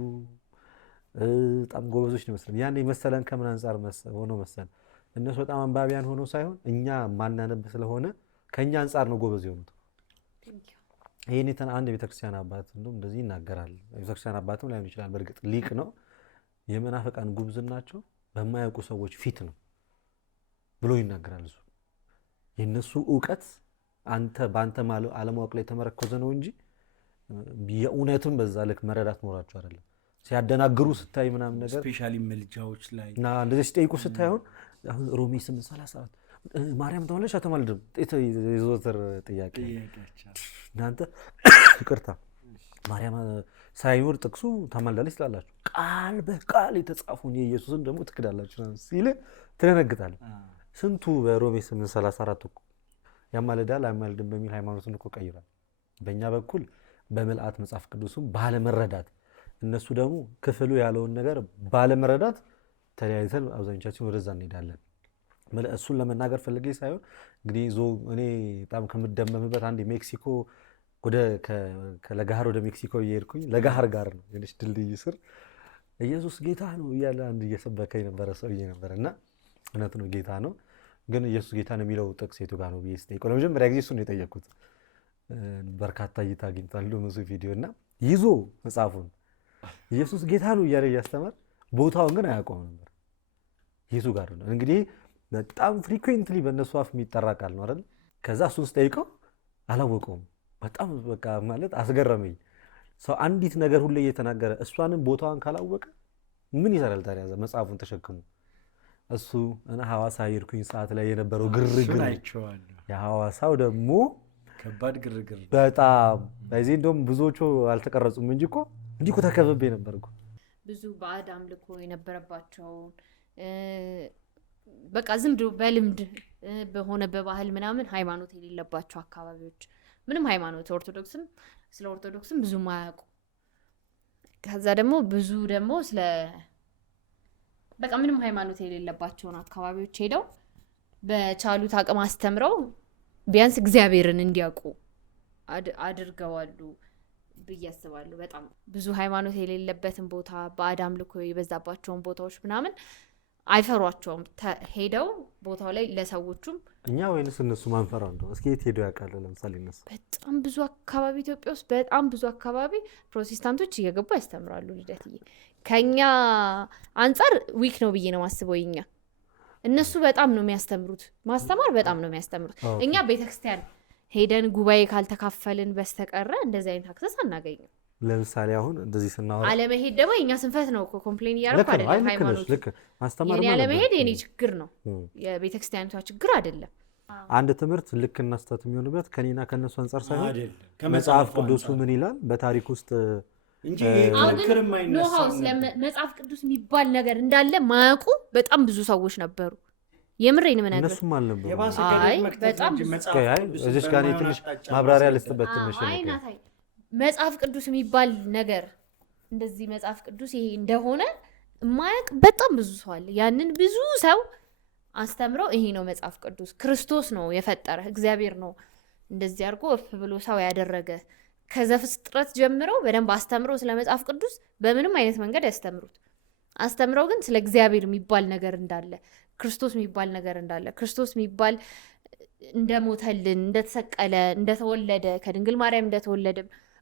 በጣም ጎበዞች ነው ይመስለን። ያን የመሰለን ከምን አንጻር ሆኖ መሰለን እነሱ በጣም አንባቢያን ሆኖ ሳይሆን እኛ ማናነብ ስለሆነ ከኛ አንጻር ነው ጎበዝ የሆኑት። ይሄን አንድ የቤተክርስቲያን አባት እንደዚህ ይናገራል። የቤተክርስቲያን አባትም ላይሆን ይችላል፣ በእርግጥ ሊቅ ነው። የመናፍቃን ጉብዝናቸው በማያውቁ ሰዎች ፊት ነው ብሎ ይናገራል። እሱ የነሱ ዕውቀት በአንተ አለማወቅ ላይ የተመረኮዘ ነው እንጂ የእውነትም በዛ ልክ መረዳት ኖራቸው አይደለም። ሲያደናግሩ ስታይ ምናምን ነገር ስፔሻሊ መልጃዎች ላይ እና እንደዚህ ሲጠይቁ ስታይ አሁን ሮሜ 8:34 ማርያም ተወለደች አትማልድም የዘወትር ጥያቄ። እናንተ ይቅርታ ማርያም ሳይኖር ጥቅሱ ታማልዳለች ትላላችሁ፣ ቃል በቃል የተጻፉን የኢየሱስን ደግሞ ትክዳላችሁ ሲል ትደነግጣለህ። ስንቱ በሮሜ 8:34 እኮ ያማልዳል አይማልድም በሚል ሃይማኖትን እኮ ቀይሯል። በእኛ በኩል በምልአት መጽሐፍ ቅዱስም ባለመረዳት፣ እነሱ ደግሞ ክፍሉ ያለውን ነገር ባለመረዳት ተለያይተን አብዛኞቻችን ወደዛ እንሄዳለን። እሱን ለመናገር ፈልጌ ሳይሆን እንግዲህ እኔ በጣም ከምደመምበት አንድ ሜክሲኮ ከለጋሃር ወደ ሜክሲኮ እየሄድኩኝ ለጋሃር ጋር ነው የሆነች ድልድይ ስር ኢየሱስ ጌታ ነው እያለ አንድ እየሰበከ የነበረ ሰውዬ ነበር። እና እውነት ነው ጌታ ነው፣ ግን ኢየሱስ ጌታ ነው የሚለው ጥቅስ የቱ ጋር ነው ብዬ ስጠይቀው ለመጀመሪያ ጊዜ እሱን ነው የጠየቅኩት። በርካታ እይታ አግኝቷል እሱ ቪዲዮ። እና ይዞ መጽሐፉን ኢየሱስ ጌታ ነው እያለ እያስተማር ቦታውን ግን አያውቀውም ነበር። የቱ ጋር ነው እንግዲህ በጣም ፍሪኩዌንትሊ በእነሱ አፍ የሚጠራ ቃል ነው አይደል? ከዛ እሱን ስጠይቀው አላወቀውም። በጣም በቃ ማለት አስገረመኝ። ሰው አንዲት ነገር ሁሌ እየተናገረ እሷንም ቦታዋን ካላወቀ ምን ይሰራል ታዲያ መጽሐፉን ተሸክሙ? እሱ እና ሐዋሳ የሄድኩኝ ሰዓት ላይ የነበረው ግርግር የሐዋሳው ደግሞ ከባድ ግርግር በጣም በዚህ እንደውም ብዙዎቹ አልተቀረጹም እንጂ እኮ እንዲህ እኮ ተከብቤ ነበር እኮ ብዙ ባዕድ አምልኮ የነበረባቸውን በቃ ዝም ብሎ በልምድ በሆነ በባህል ምናምን ሃይማኖት የሌለባቸው አካባቢዎች ምንም ሃይማኖት ስለ ኦርቶዶክስም ብዙ ማያውቁ ከዛ ደግሞ ብዙ ደግሞ ስለ በቃ ምንም ሃይማኖት የሌለባቸውን አካባቢዎች ሄደው በቻሉት አቅም አስተምረው ቢያንስ እግዚአብሔርን እንዲያውቁ አድርገዋሉ ብዬ አስባለሁ። በጣም ብዙ ሃይማኖት የሌለበትን ቦታ ባዕድ አምልኮ የበዛባቸውን ቦታዎች ምናምን አይፈሯቸውም። ሄደው ቦታው ላይ ለሰዎቹም እኛ ወይንስ እነሱ ማንፈራው እንደው እስኪ የት ሄደው ያውቃሉ? ለምሳሌ እነሱ በጣም ብዙ አካባቢ ኢትዮጵያ ውስጥ በጣም ብዙ አካባቢ ፕሮቴስታንቶች እየገቡ ያስተምራሉ። ልደትዬ ከኛ አንጻር ዊክ ነው ብዬ ነው ማስበው። እኛ እነሱ በጣም ነው የሚያስተምሩት፣ ማስተማር በጣም ነው የሚያስተምሩት። እኛ ቤተክርስቲያን ሄደን ጉባኤ ካልተካፈልን በስተቀረ እንደዚህ አይነት አክሰስ አናገኝም። ለምሳሌ አሁን እንደዚህ ስናወራ አለመሄድ ደግሞ የኛ ስንፈት ነው። ኮምፕሌን እያደረኩ አይደለም። ሃይማኖት ማስተማር የኔ አለመሄድ የኔ ችግር ነው፣ የቤተክርስቲያኒቷ ችግር አይደለም። አንድ ትምህርት ልክ እና ስህተት የሚሆንበት ከኔና ከነሱ አንጻር ሳይሆን መጽሐፍ ቅዱሱ ምን ይላል በታሪክ ውስጥ እንጂ ክርክር የማይነሳ መጽሐፍ ቅዱስ የሚባል ነገር እንዳለ ማያውቁ በጣም ብዙ ሰዎች ነበሩ። የምሬን ምን ነገር እነሱም አልነበሩ። በጣም እዚች ጋር ትንሽ ማብራሪያ ልስጥበት። ትንሽ መጽሐፍ ቅዱስ የሚባል ነገር እንደዚህ መጽሐፍ ቅዱስ ይሄ እንደሆነ የማያውቅ በጣም ብዙ ሰው አለ። ያንን ብዙ ሰው አስተምረው ይሄ ነው መጽሐፍ ቅዱስ፣ ክርስቶስ ነው የፈጠረ፣ እግዚአብሔር ነው እንደዚህ አድርጎ እፍ ብሎ ሰው ያደረገ። ከዘፍጥረት ጀምረው በደንብ አስተምረው ስለ መጽሐፍ ቅዱስ በምንም አይነት መንገድ ያስተምሩት። አስተምረው ግን ስለ እግዚአብሔር የሚባል ነገር እንዳለ፣ ክርስቶስ የሚባል ነገር እንዳለ፣ ክርስቶስ የሚባል እንደሞተልን፣ እንደተሰቀለ፣ እንደተወለደ፣ ከድንግል ማርያም እንደተወለደ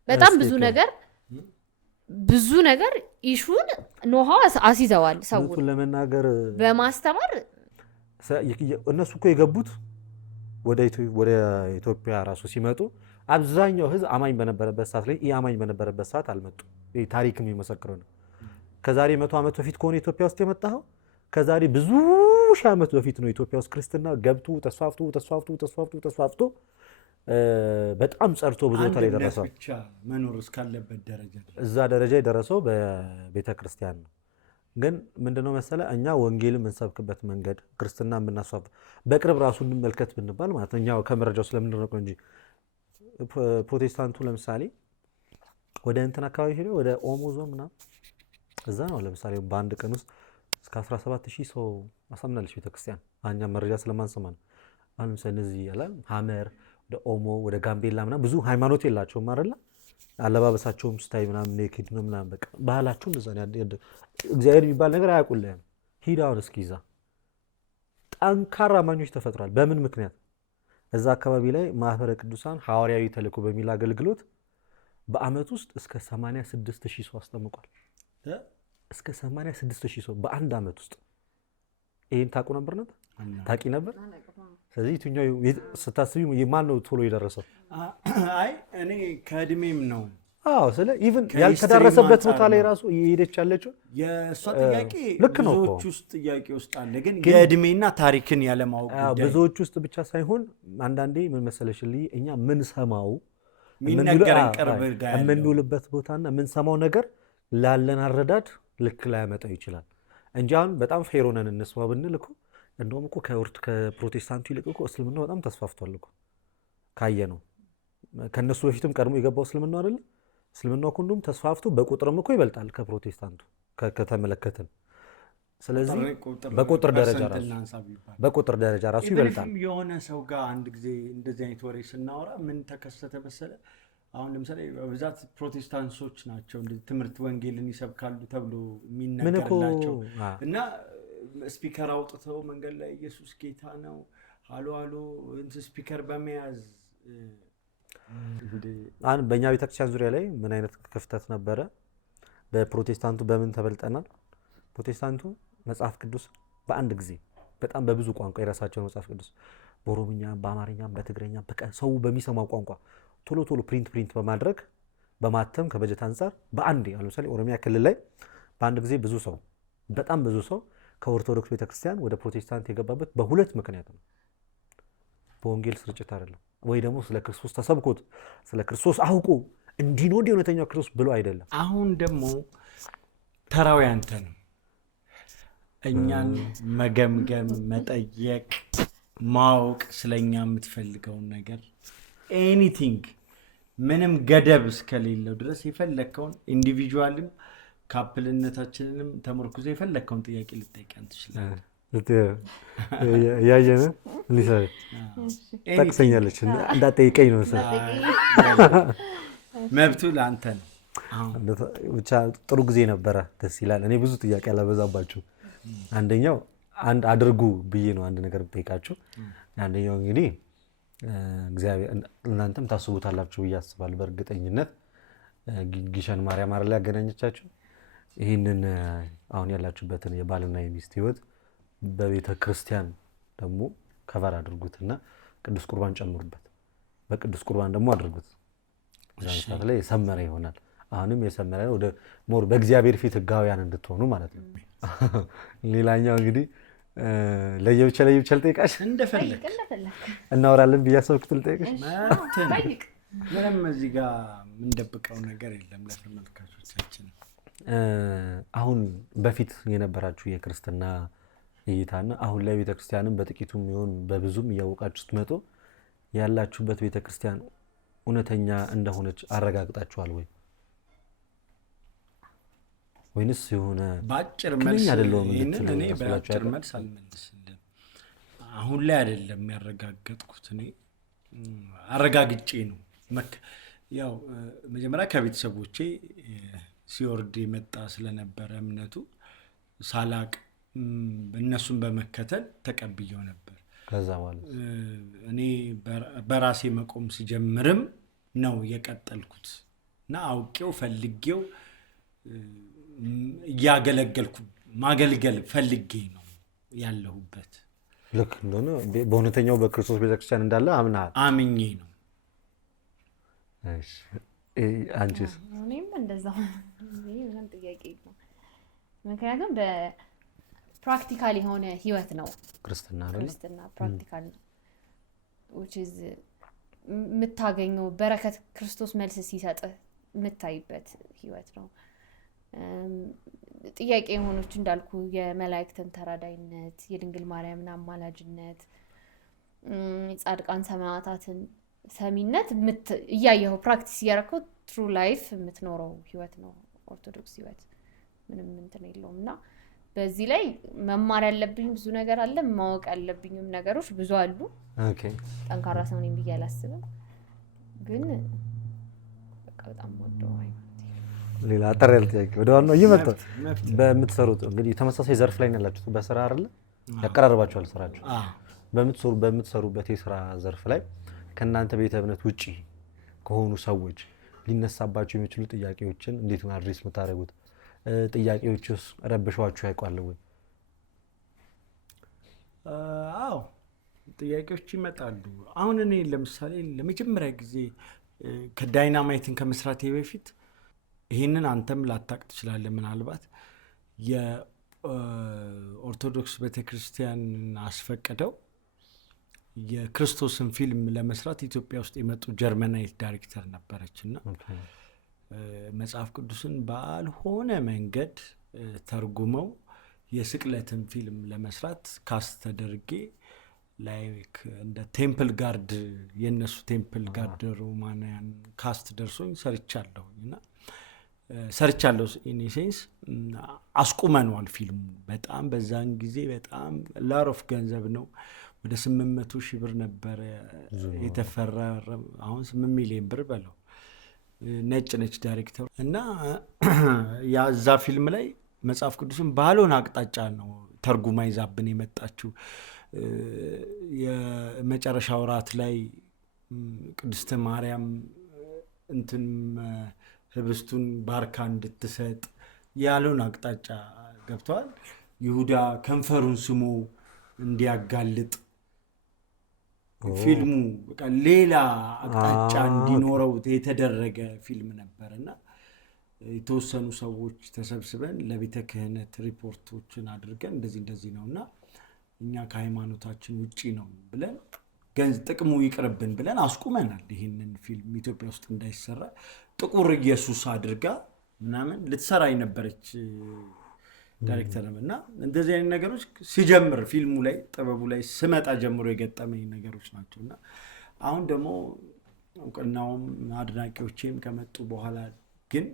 በጣም ብዙ ነገር ኢሹን ኖሃ አስይዘዋል። ሰውን ለመናገር በማስተማር እነሱ እኮ የገቡት ወደ ኢትዮጵያ ራሱ ሲመጡ አብዛኛው ሕዝብ አማኝ በነበረበት ሰዓት ላይ አማኝ በነበረበት ሰዓት አልመጡም። ታሪክም የሚመሰክረው ነው። ከዛሬ 100 ዓመት በፊት ከሆነ ኢትዮጵያ ውስጥ የመጣው ከዛሬ ብዙ ሺህ ዓመት በፊት ነው ኢትዮጵያ ውስጥ ክርስትና ገብቶ ተስፋፍቶ በጣም ጸርቶ ብዙ ቦታ ላይ ደረሰው። ብቻ መኖር እስካለበት ደረጃ እዛ ደረጃ የደረሰው በቤተ ክርስቲያን ነው። ግን ምንድነው መሰለ እኛ ወንጌልን የምንሰብክበት መንገድ ክርስትና የምናስፋፋ በቅርብ ራሱ እንመልከት ብንባል ማለት ነው። እኛው ከመረጃው ስለምንረቀው እንጂ ፕሮቴስታንቱ ለምሳሌ ወደ እንትን አካባቢ ሄደው ወደ ኦሞ ዞን ምናምን እዛ ነው ለምሳሌ በአንድ ቀን ውስጥ እስከ 17000 ሰው አሳምናለች ቤተክርስቲያን። እኛ መረጃ ስለማንሰማ ነው። አሁን ለምሳሌ እነዚህ ያላል ሐመር ወደ ኦሞ ወደ ጋምቤላ ምናምን ብዙ ሃይማኖት የላቸውም አይደለ? አለባበሳቸውም ስታይ ምናምን ኔክድ ነው ምናምን በቃ ባህላቸው እንደዛ ነው። እግዚአብሔር የሚባል ነገር አያውቁልህም። ሂዳውን እስኪ ይዛ ጠንካራ አማኞች ተፈጥሯል። በምን ምክንያት? እዛ አካባቢ ላይ ማህበረ ቅዱሳን ሐዋርያዊ ተልእኮ በሚል አገልግሎት በአመት ውስጥ እስከ 86000 ሰው አስጠምቋል። እስከ 86000 ሰው በአንድ አመት ውስጥ። ይሄን ታውቁ ነበር? ታውቂ ነበር? ስለዚህ የትኛው ስታስቢ ማን ነው ቶሎ የደረሰው? አይ እኔ ከእድሜም ነው። አዎ ስለ ኢቭን ያልተዳረሰበት ቦታ ላይ ራሱ እየሄደች ያለችው የእሷ ጥያቄ ልክ ነው። ብዙዎች ውስጥ ጥያቄ ውስጥ አለ። ግን የእድሜና ታሪክን ያለማወቅ ጉዳይ ብዙዎች ውስጥ ብቻ ሳይሆን አንዳንዴ ምን መሰለሽልኝ እኛ ምን ሰማው የሚነገረን ቅርብ ጋር ያለው የምንውልበት ቦታና የምንሰማው ነገር ላለን አረዳድ ልክ ላያመጣው ይችላል እንጂ አሁን በጣም ፌር ሆነን እንስማ ብንል እኮ እንደውም እኮ ከፕሮቴስታንቱ ይልቅ እኮ እስልምና በጣም ተስፋፍቷል እኮ ካየ ነው። ከነሱ በፊትም ቀድሞ የገባው እስልምና አይደለ? እስልምናው እኮ እንደውም ተስፋፍቶ በቁጥርም እኮ ይበልጣል ከፕሮቴስታንቱ ከተመለከትን። ስለዚህ በቁጥር ደረጃ ራሱ ይበልጣል። የሆነ ሰው ጋር አንድ ጊዜ እንደዚህ አይነት ወሬ ስናወራ ምን ተከሰተ መሰለ? አሁን ለምሳሌ በብዛት ፕሮቴስታንቶች ናቸው ትምህርት ወንጌልን ይሰብካሉ ተብሎ የሚነገርላቸው እና ስፒከር አውጥተው መንገድ ላይ ኢየሱስ ጌታ ነው አሎ አሎ ስፒከር በመያዝ በእኛ ቤተክርስቲያን ዙሪያ ላይ ምን አይነት ክፍተት ነበረ? በፕሮቴስታንቱ በምን ተበልጠናል? ፕሮቴስታንቱ መጽሐፍ ቅዱስ በአንድ ጊዜ በጣም በብዙ ቋንቋ የራሳቸውን መጽሐፍ ቅዱስ በኦሮምኛም በአማርኛም በትግረኛም ሰው በሚሰማው ቋንቋ ቶሎ ቶሎ ፕሪንት በማድረግ በማተም ከበጀት አንጻር በአንድ ለምሳሌ ኦሮሚያ ክልል ላይ በአንድ ጊዜ በጣም ብዙ ሰው ከኦርቶዶክስ ቤተክርስቲያን ወደ ፕሮቴስታንት የገባበት በሁለት ምክንያት ነው። በወንጌል ስርጭት አይደለም ወይ ደግሞ ስለ ክርስቶስ ተሰብኮት ስለ ክርስቶስ አውቆ እንዲህ ነው እውነተኛው ክርስቶስ ብሎ አይደለም። አሁን ደግሞ ተራው ያንተ ነው። እኛን መገምገም፣ መጠየቅ፣ ማወቅ ስለኛ የምትፈልገውን ነገር ኤኒቲንግ ምንም ገደብ እስከሌለው ድረስ የፈለግከውን ኢንዲቪጁዋልም ካፕልነታችንንም ተመርኩዞ የፈለግከውን ጥያቄ ልጠይቀን ትችላለህ። እያየን ጠቅሰኛለች እንዳጠይቀኝ ነው መብቱ ለአንተ ነው። ብቻ ጥሩ ጊዜ ነበረ፣ ደስ ይላል። እኔ ብዙ ጥያቄ አላበዛባችሁ። አንደኛው አድርጉ ብዬ ነው አንድ ነገር ጠይቃችሁ። አንደኛው እንግዲህ እግዚአብሔር እናንተም ታስቡታላችሁ ብዬ አስባለሁ። በእርግጠኝነት ጊሸን ማርያም አይደል ያገናኘቻችሁ። ይህንን አሁን ያላችሁበትን የባልና የሚስት ህይወት በቤተ ክርስቲያን ደግሞ ከቨር አድርጉትና ቅዱስ ቁርባን ጨምሩበት። በቅዱስ ቁርባን ደግሞ አድርጉት። ዛን ሰዓት ላይ የሰመረ ይሆናል። አሁንም የሰመረ ወደ ሞር በእግዚአብሔር ፊት ህጋውያን እንድትሆኑ ማለት ነው። ሌላኛው እንግዲህ ለየብቻ ልጠይቃሽ እንደፈለክ እናወራለን ብዬ አሰብኩት ልጠይቅሽ። ምንም እዚህ ጋር የምንደብቀው ነገር የለም ለተመልካቾቻችን። አሁን በፊት የነበራችሁ የክርስትና እይታና አሁን ላይ ቤተክርስቲያንም በጥቂቱም ይሁን በብዙም እያወቃችሁ ስትመጡ ያላችሁበት ቤተክርስቲያን እውነተኛ እንደሆነች አረጋግጣችኋል ወይ? ወይንስ የሆነ በአጭር መልስ አልመልስልም። አሁን ላይ አይደለም ያረጋገጥኩት፣ እኔ አረጋግጬ ነው። ያው መጀመሪያ ከቤተሰቦቼ ሲወርድ የመጣ ስለነበረ እምነቱ ሳላቅ እነሱን በመከተል ተቀብየው ነበር። ከዛ ማለት እኔ በራሴ መቆም ሲጀምርም ነው የቀጠልኩት እና አውቄው ፈልጌው እያገለገልኩ ማገልገል ፈልጌ ነው ያለሁበት። ልክ እንደሆነ በእውነተኛው በክርስቶስ ቤተክርስቲያን እንዳለ አምናል? አምኜ ነው። እሺ አንቺስ? እኔም እንደዛው ምንም ጥያቄ የለም። ምክንያቱም በፕራክቲካል የሆነ ህይወት ነው ክርስትና ፕራክቲካል which is የምታገኘው በረከት ክርስቶስ መልስ ሲሰጥህ የምታይበት ህይወት ነው። ጥያቄ የሆኖች እንዳልኩ የመላእክትን ተራዳይነት፣ የድንግል ማርያምን አማላጅነት፣ ጻድቃን ሰማዕታትን ሰሚነት እያየኸው ፕራክቲስ እያደረከው ትሩ ላይፍ የምትኖረው ህይወት ነው ኦርቶዶክስ ህይወት። ምንም እንትን የለውም እና በዚህ ላይ መማር ያለብኝ ብዙ ነገር አለ፣ ማወቅ ያለብኝም ነገሮች ብዙ አሉ። ጠንካራ ሰው ነኝ ብዬ አላስብም፣ ግን በቃ በጣም ወደው ሌላ አጠር ያለ ጥያቄ ወደ ዋናው እየመጣሁ በምትሰሩት እንግዲህ ተመሳሳይ ዘርፍ ላይ ያላችሁት በስራ አይደለ? ያቀራርባችኋል ስራችሁ። በምትሰሩበት የስራ ዘርፍ ላይ ከእናንተ ቤተ እምነት ውጪ ከሆኑ ሰዎች ሊነሳባቸው የሚችሉ ጥያቄዎችን እንዴት ነው አድሬስ የምታደርጉት? ጥያቄዎችስ ረብሸዋችሁ ያውቃሉ ወይ? አዎ ጥያቄዎች ይመጣሉ። አሁን እኔ ለምሳሌ ለመጀመሪያ ጊዜ ከዳይናማይትን ከመስራቴ በፊት ይህንን አንተም ላታቅ ትችላለህ ምናልባት የኦርቶዶክስ ቤተክርስቲያን አስፈቅደው የክርስቶስን ፊልም ለመስራት ኢትዮጵያ ውስጥ የመጡ ጀርመናዊት ዳይሬክተር ነበረች እና መጽሐፍ ቅዱስን ባልሆነ መንገድ ተርጉመው የስቅለትን ፊልም ለመስራት ካስት ተደርጌ ላይክ እንደ ቴምፕል ጋርድ የነሱ ቴምፕል ጋርድ ሮማንያን ካስት ደርሶኝ ሰርቻለሁ ኢኒሴንስ አስቁመነዋል። ፊልሙ በጣም በዛን ጊዜ በጣም ላሮፍ ገንዘብ ነው። ወደ 800,000 ብር ነበረ የተፈረረ። አሁን 8 ሚሊዮን ብር በለው። ነጭ ዳይሬክተሩ እና ያዛ ፊልም ላይ መጽሐፍ ቅዱስን ባልሆነ አቅጣጫ ነው ተርጉማ ይዛብን የመጣችው። የመጨረሻው ራት ላይ ቅድስት ማርያም እንትን ህብስቱን ባርካ እንድትሰጥ ያለውን አቅጣጫ ገብተዋል። ይሁዳ ከንፈሩን ስሞ እንዲያጋልጥ ፊልሙ በቃ ሌላ አቅጣጫ እንዲኖረው የተደረገ ፊልም ነበር እና የተወሰኑ ሰዎች ተሰብስበን ለቤተ ክህነት ሪፖርቶችን አድርገን እንደዚህ ነው እና እኛ ከሃይማኖታችን ውጪ ነው ብለን ጥቅሙ ይቅርብን ብለን አስቁመናል። ይህንን ፊልም ኢትዮጵያ ውስጥ እንዳይሰራ ጥቁር ኢየሱስ አድርጋ ምናምን ልትሰራ የነበረች ዳይሬክተርም እና እንደዚህ አይነት ነገሮች ሲጀምር ፊልሙ ላይ ጥበቡ ላይ ስመጣ ጀምሮ የገጠመኝ ነገሮች ናቸው እና አሁን ደግሞ እውቅናውም አድናቂዎቼም ከመጡ በኋላ ግን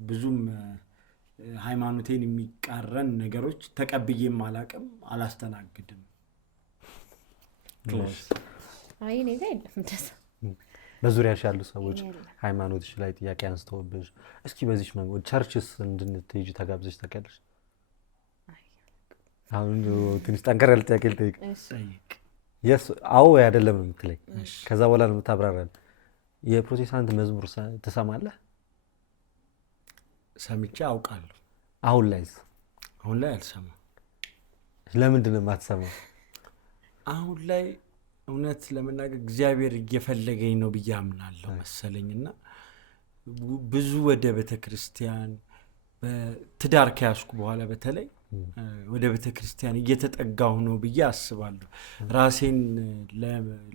ብዙም ሃይማኖቴን የሚቃረን ነገሮች ተቀብዬም አላቅም፣ አላስተናግድም። አይ እኔ ጋር የለም እንደዛ። በዙሪያሽ ያሉ ሰዎች ሃይማኖትሽ ላይ ጥያቄ አንስተውብሽ እስኪ በዚህ መንገድ ቸርችስ እንድትሄጂ ተጋብዘሽ ታውቂያለሽ? አሁን ትንሽ ጠንከር ያለ ጥያቄ ልጠይቅ። የስ አዎ ወይ አይደለም ነው የምትለኝ። ከዛ በኋላ ነው የምታብራራል። የፕሮቴስታንት መዝሙር ትሰማለህ? ሰምቼ አውቃለሁ። አሁን ላይ አልሰማም። ለምንድን ነው የማትሰማው? አሁን ላይ እውነት ለመናገር እግዚአብሔር እየፈለገኝ ነው ብዬ አምናለሁ መሰለኝና ብዙ ወደ ቤተክርስቲያን በትዳር ከያዝኩ በኋላ በተለይ ወደ ቤተክርስቲያን እየተጠጋሁ ነው ብዬ አስባለሁ። ራሴን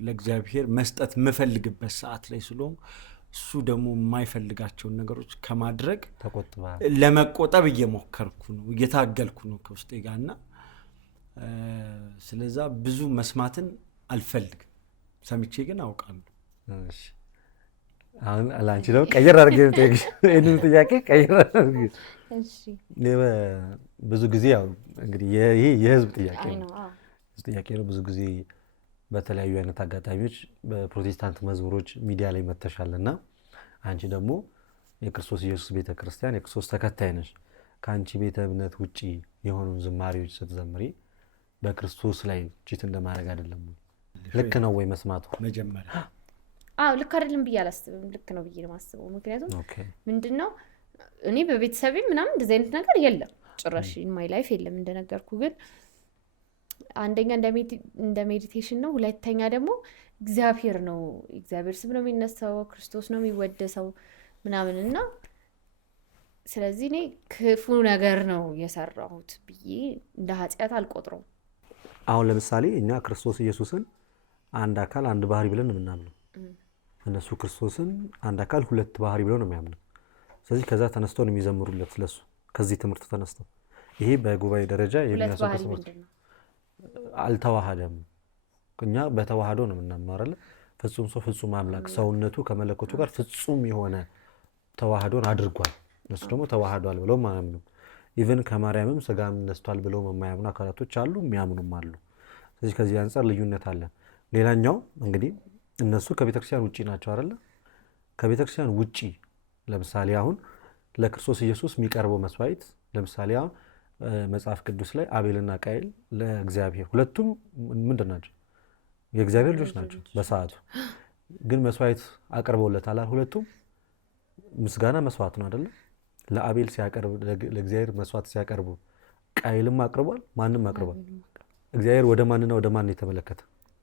ለእግዚአብሔር መስጠት የምፈልግበት ሰዓት ላይ ስለሆንኩ እሱ ደግሞ የማይፈልጋቸውን ነገሮች ከማድረግ ለመቆጠብ እየሞከርኩ ነው፣ እየታገልኩ ነው ከውስጤ ጋርና ስለዛ ብዙ መስማትን አልፈልግም። ሰምቼ ግን አውቃለሁ። እሺ አሁን አላንቺ ነው ቀየር አድርጌ ነው ይሄንን ጥያቄ ቀየር አድርጌ። እሺ ብዙ ጊዜ ያው እንግዲህ ይሄ የህዝብ ጥያቄ ነው። ጥያቄ ነው። ብዙ ጊዜ በተለያዩ አይነት አጋጣሚዎች በፕሮቴስታንት መዝሙሮች ሚዲያ ላይ መተሻልና አንቺ ደግሞ የክርስቶስ ኢየሱስ ቤተክርስቲያን የክርስቶስ ተከታይ ነሽ። ከአንቺ ቤተ እምነት ውጪ የሆኑ ዝማሬዎች ስትዘምሪ በክርስቶስ ላይ ቺት እንደማድረግ አይደለም? ልክ ነው ወይ መስማቱ? መጀመሪያ ልክ አይደለም ብዬ አላስብም። ልክ ነው ብዬ ነው የማስበው። ምክንያቱም ምንድነው እኔ በቤተሰቤ ምናምን እንደዚህ አይነት ነገር የለም ጭራሽ ኢን ማይ ላይፍ የለም። እንደነገርኩ ግን አንደኛ እንደ ሜዲቴሽን ነው፣ ሁለተኛ ደግሞ እግዚአብሔር ነው፣ እግዚአብሔር ስም ነው የሚነሳው፣ ክርስቶስ ነው የሚወደሰው ምናምን እና ስለዚህ እኔ ክፉ ነገር ነው የሰራሁት ብዬ እንደ ኃጢአት አልቆጥረውም። አሁን ለምሳሌ እኛ ክርስቶስ ኢየሱስን አንድ አካል አንድ ባህሪ ብለን ነው የምናምነው። እነሱ ክርስቶስን አንድ አካል ሁለት ባህሪ ብለው ነው የሚያምነው። ስለዚህ ከዛ ተነስተው ነው የሚዘምሩለት ስለሱ። ከዚህ ትምህርት ተነስተው ይሄ በጉባኤ ደረጃ የሚያስወቅስ አልተዋሃደም። እኛ በተዋህዶ ነው የምናምነው አይደል? ፍጹም ሰው ፍጹም አምላክ ሰውነቱ ከመለኮቱ ጋር ፍጹም የሆነ ተዋህዶን አድርጓል። እነሱ ደግሞ ተዋህዷል ብለው ማያምኑ ኢቭን ከማርያምም ስጋም ነስቷል ብለው የማያምኑ አካላቶች አሉ፣ የሚያምኑም አሉ። ስለዚህ ከዚህ አንፃር ልዩነት አለ። ሌላኛው እንግዲህ እነሱ ከቤተክርስቲያን ውጪ ናቸው አይደል? ከቤተክርስቲያን ውጪ ለምሳሌ አሁን ለክርስቶስ ኢየሱስ የሚቀርበው መስዋዕት ለምሳሌ አሁን መጽሐፍ ቅዱስ ላይ አቤልና ቃየል ለእግዚአብሔር ሁለቱም ምንድን ናቸው? የእግዚአብሔር ልጆች ናቸው። በሰዓቱ ግን መስዋዕት አቅርበውለታል። ሁለቱም ምስጋና መስዋዕት ነው አይደል? ለአቤል ሲያቀርብ ለእግዚአብሔር መስዋዕት ሲያቀርቡ ቃየልም አቅርቧል፣ ማንም አቅርቧል። እግዚአብሔር ወደ ማንና ወደ ማን የተመለከተ?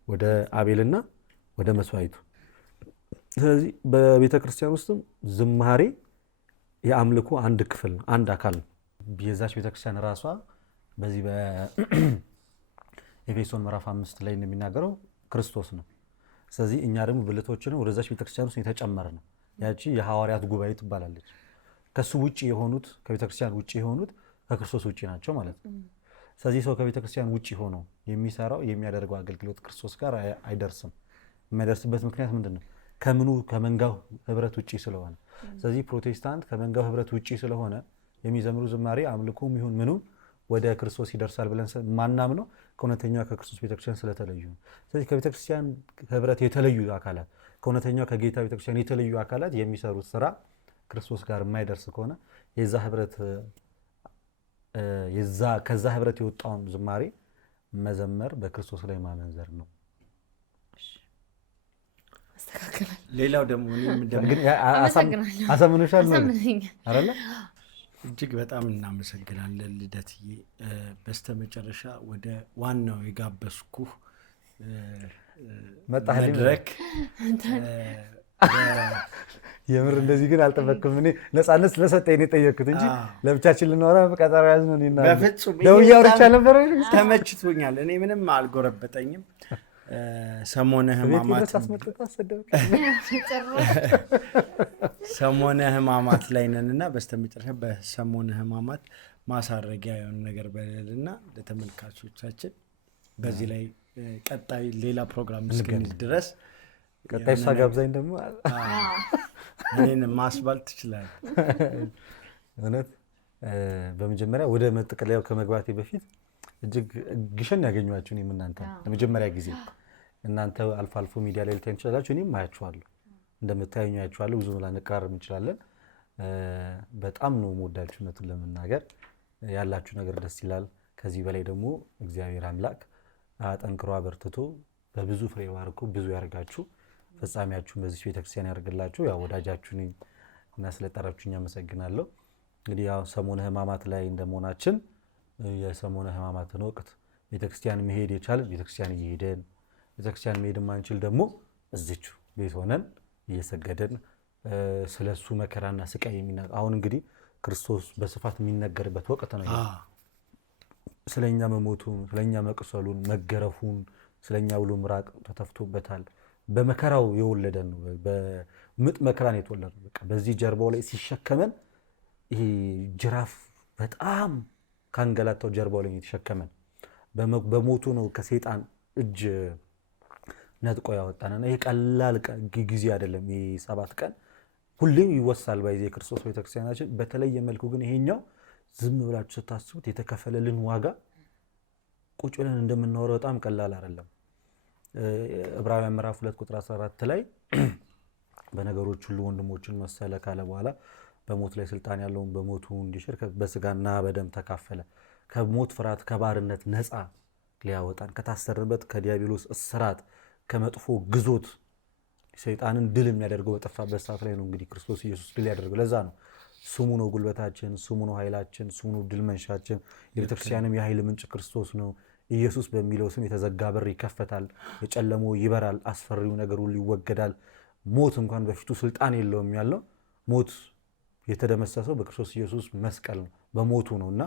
ወደ አቤልና ወደ መስዋዕቱ። ስለዚህ በቤተ ክርስቲያን ውስጥም ዝማሬ የአምልኮ አንድ ክፍል ነው፣ አንድ አካል ነው። የዛች ቤተክርስቲያን ራሷ በዚህ በኤፌሶን ምዕራፍ 5 ላይ እንደሚናገረው ክርስቶስ ነው። ስለዚህ እኛ ደግሞ ብልቶችን ወደዛች ቤተክርስቲያን ውስጥ የተጨመረ ነው። ያቺ የሐዋርያት ጉባኤ ትባላለች። ከሱ ውጪ የሆኑት ከቤተክርስቲያን ውጪ የሆኑት ከክርስቶስ ውጪ ናቸው ማለት ነው። ስለዚህ ሰው ከቤተክርስቲያን ውጪ ሆኖ የሚሰራው የሚያደርገው አገልግሎት ክርስቶስ ጋር አይደርስም። የሚያደርስበት ምክንያት ምንድን ነው? ከመንጋው ህብረት ውጪ ስለሆነ። ስለዚህ ፕሮቴስታንት ከመንጋው ህብረት ውጪ ስለሆነ የሚዘምሩ ዝማሬ አምልኮም ይሁን ምኑ ወደ ክርስቶስ ይደርሳል ብለን ማናምነው ከእውነተኛዋ ከክርስቶስ ቤተክርስቲያን ስለተለዩ ነው። ስለዚህ ከቤተክርስቲያን ህብረት የተለዩ አካላት ከእውነተኛዋ ከጌታ ቤተክርስቲያን የተለዩ አካላት የሚሰሩት ስራ ክርስቶስ ጋር የማይደርስ ከሆነ ከዛ ህብረት የወጣውን ዝማሬ መዘመር በክርስቶስ ላይ ማመንዘር ነው። ሌላው ደግሞ አሳምኖሻል አይደለ? እጅግ በጣም እናመሰግናለን ልደትዬ። በስተመጨረሻ ወደ ዋናው የጋበዝኩህ መድረክ የምር እንደዚህ ግን አልጠበቅኩም። እኔ ነፃነት ስለሰጠኝ ነው የጠየቅኩት እንጂ ለብቻችን ልናወራ ቀጠሮ ያዝነው እኔና በፍጹም ደውዬ አውርቻ ነበር። ተመችቶኛል። እኔ ምንም አልጎረበጠኝም። ሰሞነ ሕማማት ላይ ነን እና በስተመጨረሻ በሰሞነ ሕማማት ማሳረጊያ የሆነ ነገር በሌልና ለተመልካቾቻችን በዚህ ላይ ቀጣይ ሌላ ፕሮግራም እስክንይዝ ድረስ ቀጣይ እሷ ጋብዛኝ ደግሞ እኔን ማስባል ትችላለህ። እውነት በመጀመሪያ ወደ መጠቅለያው ከመግባቴ በፊት እጅግ ግሸን ያገኟችሁ እኔም እናንተ ለመጀመሪያ ጊዜ እናንተ አልፎ አልፎ ሚዲያ ላይ ልታዩኝ ትችላላችሁ። እኔም አያችኋለሁ፣ እንደምታዩኝ አያችኋለሁ። ብዙ ላንቀራረብ እንችላለን። በጣም ነው የምወዳችሁ። እውነቱን ለመናገር ያላችሁ ነገር ደስ ይላል። ከዚህ በላይ ደግሞ እግዚአብሔር አምላክ አጠንክሮ አበርትቶ በብዙ ፍሬ ባርኮ ብዙ ያርጋችሁ፣ ፍጻሜያችሁን በዚህ ቤተክርስቲያን ያርግላችሁ። ያው ወዳጃችሁ ነኝ እና ስለጠራችሁኝ አመሰግናለሁ። እንግዲህ ያው ሰሞነ ሕማማት ላይ እንደመሆናችን የሰሞነ ሕማማትን ወቅት ቤተክርስቲያን መሄድ የቻልን ቤተክርስቲያን እየሄደን ቤተክርስቲያን መሄድ ማንችል ደግሞ እዚቹ ቤት ሆነን እየሰገደን ስለሱ መከራና ስቃይ አሁን እንግዲህ ክርስቶስ በስፋት የሚነገርበት ወቅት ነው። ስለኛ መሞቱን፣ ስለኛ መቅሰሉን፣ መገረፉን፣ ስለኛ ውሎ ምራቅ ተተፍቶበታል። በመከራው የወለደን ነው። በምጥ መከራን የተወለደው በቃ በዚህ ጀርባው ላይ ሲሸከመን ይሄ ጅራፍ በጣም ካንገላታው ጀርባው ላይ የተሸከመን በሞቱ ነው ከሰይጣን እጅ ነጥቆ ያወጣና ይሄ ቀላል ጊዜ አይደለም። ይሄ 7 ቀን ሁሌም ይወሳል ባይዜ ክርስቶስ ቤተክርስቲያናችን። በተለየ መልኩ ግን ይሄኛው ዝም ብላችሁ ስታስቡት የተከፈለልን ዋጋ ቁጭ ብለን እንደምናወራው በጣም ቀላል አይደለም። ዕብራውያን ምዕራፍ 2 ቁጥር 14 ላይ በነገሮች ሁሉ ወንድሞችን መሰለ ካለ በኋላ በሞት ላይ ስልጣን ያለውን በሞቱ እንዲሽር በስጋና በደም ተካፈለ። ከሞት ፍርሃት ከባርነት ነፃ ሊያወጣን ከታሰርበት ከዲያብሎስ እስራት ከመጥፎ ግዞት ሰይጣንን ድል የሚያደርገው በጠፋበት ሰዓት ላይ ነው እንግዲህ ክርስቶስ ኢየሱስ ድል ያደርገው። ለዛ ነው ስሙ ነው ጉልበታችን፣ ስሙ ነው ኃይላችን፣ ስሙ ነው ድል መንሻችን። የቤተክርስቲያንም የኃይል ምንጭ ክርስቶስ ነው። ኢየሱስ በሚለው ስም የተዘጋ በር ይከፈታል፣ የጨለመው ይበራል፣ አስፈሪው ነገር ሁሉ ይወገዳል። ሞት እንኳን በፊቱ ስልጣን የለውም ያለው ሞት የተደመሰሰው በክርስቶስ ኢየሱስ መስቀል ነው፣ በሞቱ ነውና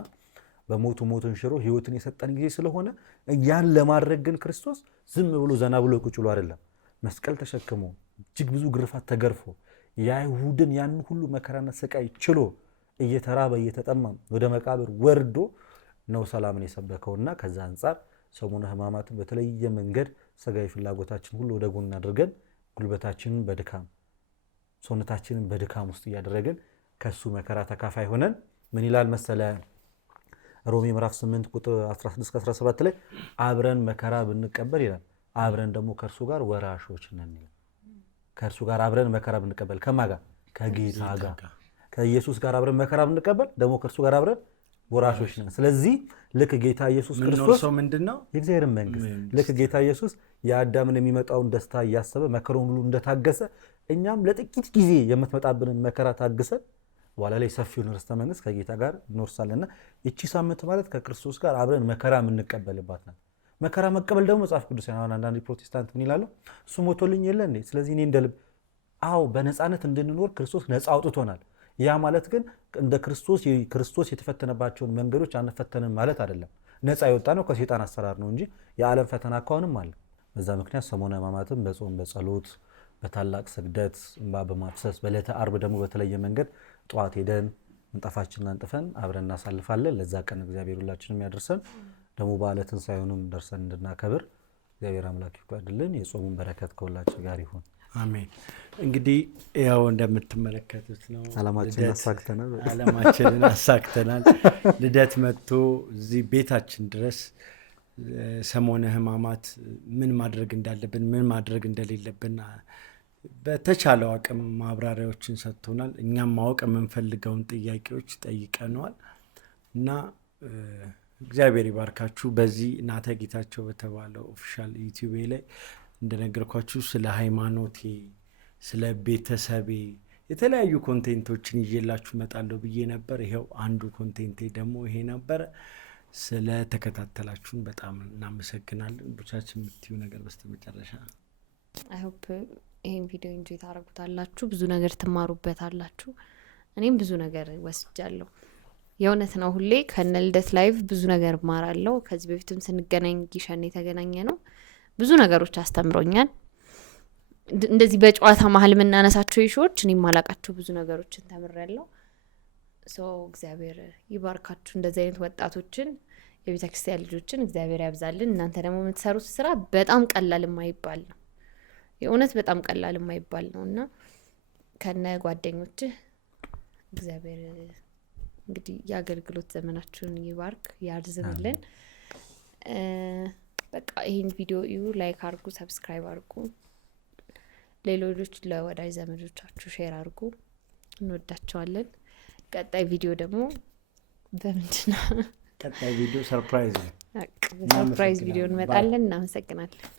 በሞቱ ሞትን ሽሮ ህይወትን የሰጠን ጊዜ ስለሆነ ያን ለማድረግ ግን ክርስቶስ ዝም ብሎ ዘና ብሎ ቁጭ ብሎ አይደለም። መስቀል ተሸክሞ እጅግ ብዙ ግርፋት ተገርፎ የአይሁድን ያን ሁሉ መከራና ስቃይ ችሎ እየተራበ እየተጠማ ወደ መቃብር ወርዶ ነው ሰላምን የሰበከውና ከዛ አንጻር ሰሙነ ሕማማትን በተለየ መንገድ ስጋዊ ፍላጎታችን ሁሉ ወደ ጎን አድርገን ጉልበታችንን በድካም ሰውነታችንን በድካም ውስጥ እያደረግን ከሱ መከራ ተካፋይ ሆነን ምን ይላል መሰለ ሮሜ ምዕራፍ 8 ቁጥር 16-17 ላይ አብረን መከራ ብንቀበል ይላል አብረን ደግሞ ከእርሱ ጋር ወራሾች ነን ይላል። ከእርሱ ጋር አብረን መከራ ብንቀበል ከማን ጋር? ከጌታ ጋር። ከኢየሱስ ጋር አብረን መከራ ብንቀበል ደግሞ ከእርሱ ጋር አብረን ወራሾች ነን። ስለዚህ ልክ ጌታ ኢየሱስ ክርስቶስ ምንድነው የእግዚአብሔር መንግስት ልክ ጌታ ኢየሱስ የአዳምን የሚመጣውን ደስታ እያሰበ መከራውን ሁሉ እንደታገሰ እኛም ለጥቂት ጊዜ የምትመጣብንን መከራ ታግሰን በኋላ ላይ ሰፊውን ርስተ መንግስት ከጌታ ጋር እንወርሳለንና እቺ ሳምንት ማለት ከክርስቶስ ጋር አብረን መከራ የምንቀበልባት ናት። መከራ መቀበል ደግሞ መጽሐፍ ቅዱስ ያው አንዳንድ ፕሮቴስታንት ምን ይላሉ? እሱ ሞቶልኝ የለ እንዴ ስለዚህ እኔ እንደልብ አው በነፃነት እንድንኖር ክርስቶስ ነፃ አውጥቶናል። ያ ማለት ግን እንደ ክርስቶስ የተፈተነባቸውን መንገዶች አንፈተንም ማለት አይደለም። ነፃ የወጣ ነው ከሰይጣን አሰራር ነው እንጂ የዓለም ፈተና ካሁንም አለ። በዛ ምክንያት ሰሞነ ሕማማትም በጾም በጸሎት በታላቅ ስግደት እንባ በማፍሰስ በዕለተ ዓርብ ደግሞ በተለየ መንገድ ጠዋት ሄደን ምንጣፋችንን አንጥፈን አብረን እናሳልፋለን። ለዛ ቀን እግዚአብሔር ሁላችንም ያደርሰን። ደግሞ በዓለ ትንሣኤውንም ደርሰን እንድናከብር እግዚአብሔር አምላክ ይፍቀድልን። የጾሙን በረከት ከሁላችን ጋር ይሁን። አሜን። እንግዲህ ያው እንደምትመለከቱት ነው ዓላማችንን አሳክተናል። ልደት መጥቶ እዚህ ቤታችን ድረስ ሰሞነ ሕማማት ምን ማድረግ እንዳለብን ምን ማድረግ እንደሌለብን በተቻለው አቅም ማብራሪያዎችን ሰጥቶናል። እኛም ማወቅ የምንፈልገውን ጥያቄዎች ጠይቀነዋል እና እግዚአብሔር ይባርካችሁ። በዚህ እናተ ጌታቸው በተባለው ኦፊሻል ዩቲዩብ ላይ እንደነገርኳችሁ ስለ ሃይማኖቴ፣ ስለ ቤተሰቤ የተለያዩ ኮንቴንቶችን ይዤላችሁ እመጣለሁ ብዬ ነበር። ይኸው አንዱ ኮንቴንቴ ደግሞ ይሄ ነበረ። ስለ ተከታተላችሁን በጣም እናመሰግናለን። ቡቻችን የምትዩ ነገር በስተመጨረሻ? አይ ሆፕ ይሄን ቪዲዮ እንጆይ ታደርጉታላችሁ፣ ብዙ ነገር ትማሩበታላችሁ። እኔም ብዙ ነገር ወስጃለሁ። የእውነት ነው። ሁሌ ከነ ልደት ላይቭ ብዙ ነገር እማራለሁ። ከዚህ በፊትም ስንገናኝ ጊሸን የተገናኘ ነው። ብዙ ነገሮች አስተምሮኛል። እንደዚህ በጨዋታ መሀል የምናነሳቸው ይሾች እኔም ማላቃቸው ብዙ ነገሮችን ተምሬያለሁ። እግዚአብሔር ይባርካችሁ። እንደዚህ አይነት ወጣቶችን የቤተክርስቲያን ልጆችን እግዚአብሔር ያብዛልን። እናንተ ደግሞ የምትሰሩት ስራ በጣም ቀላል የማይባል ነው። የእውነት በጣም ቀላል የማይባል ነው እና ከነ ጓደኞችህ እግዚአብሔር እንግዲህ የአገልግሎት ዘመናችሁን ይባርክ ያርዝምልን። በቃ ይህን ቪዲዮ እዩ፣ ላይክ አርጉ፣ ሰብስክራይብ አርጉ፣ ሌሎች ለወዳጅ ዘመዶቻችሁ ሼር አርጉ። እንወዳቸዋለን። ቀጣይ ቪዲዮ ደግሞ በምንድነው? ቀጣይ ቪዲዮ ሰርፕራይዝ ቪዲዮ እንመጣለን። እናመሰግናለን።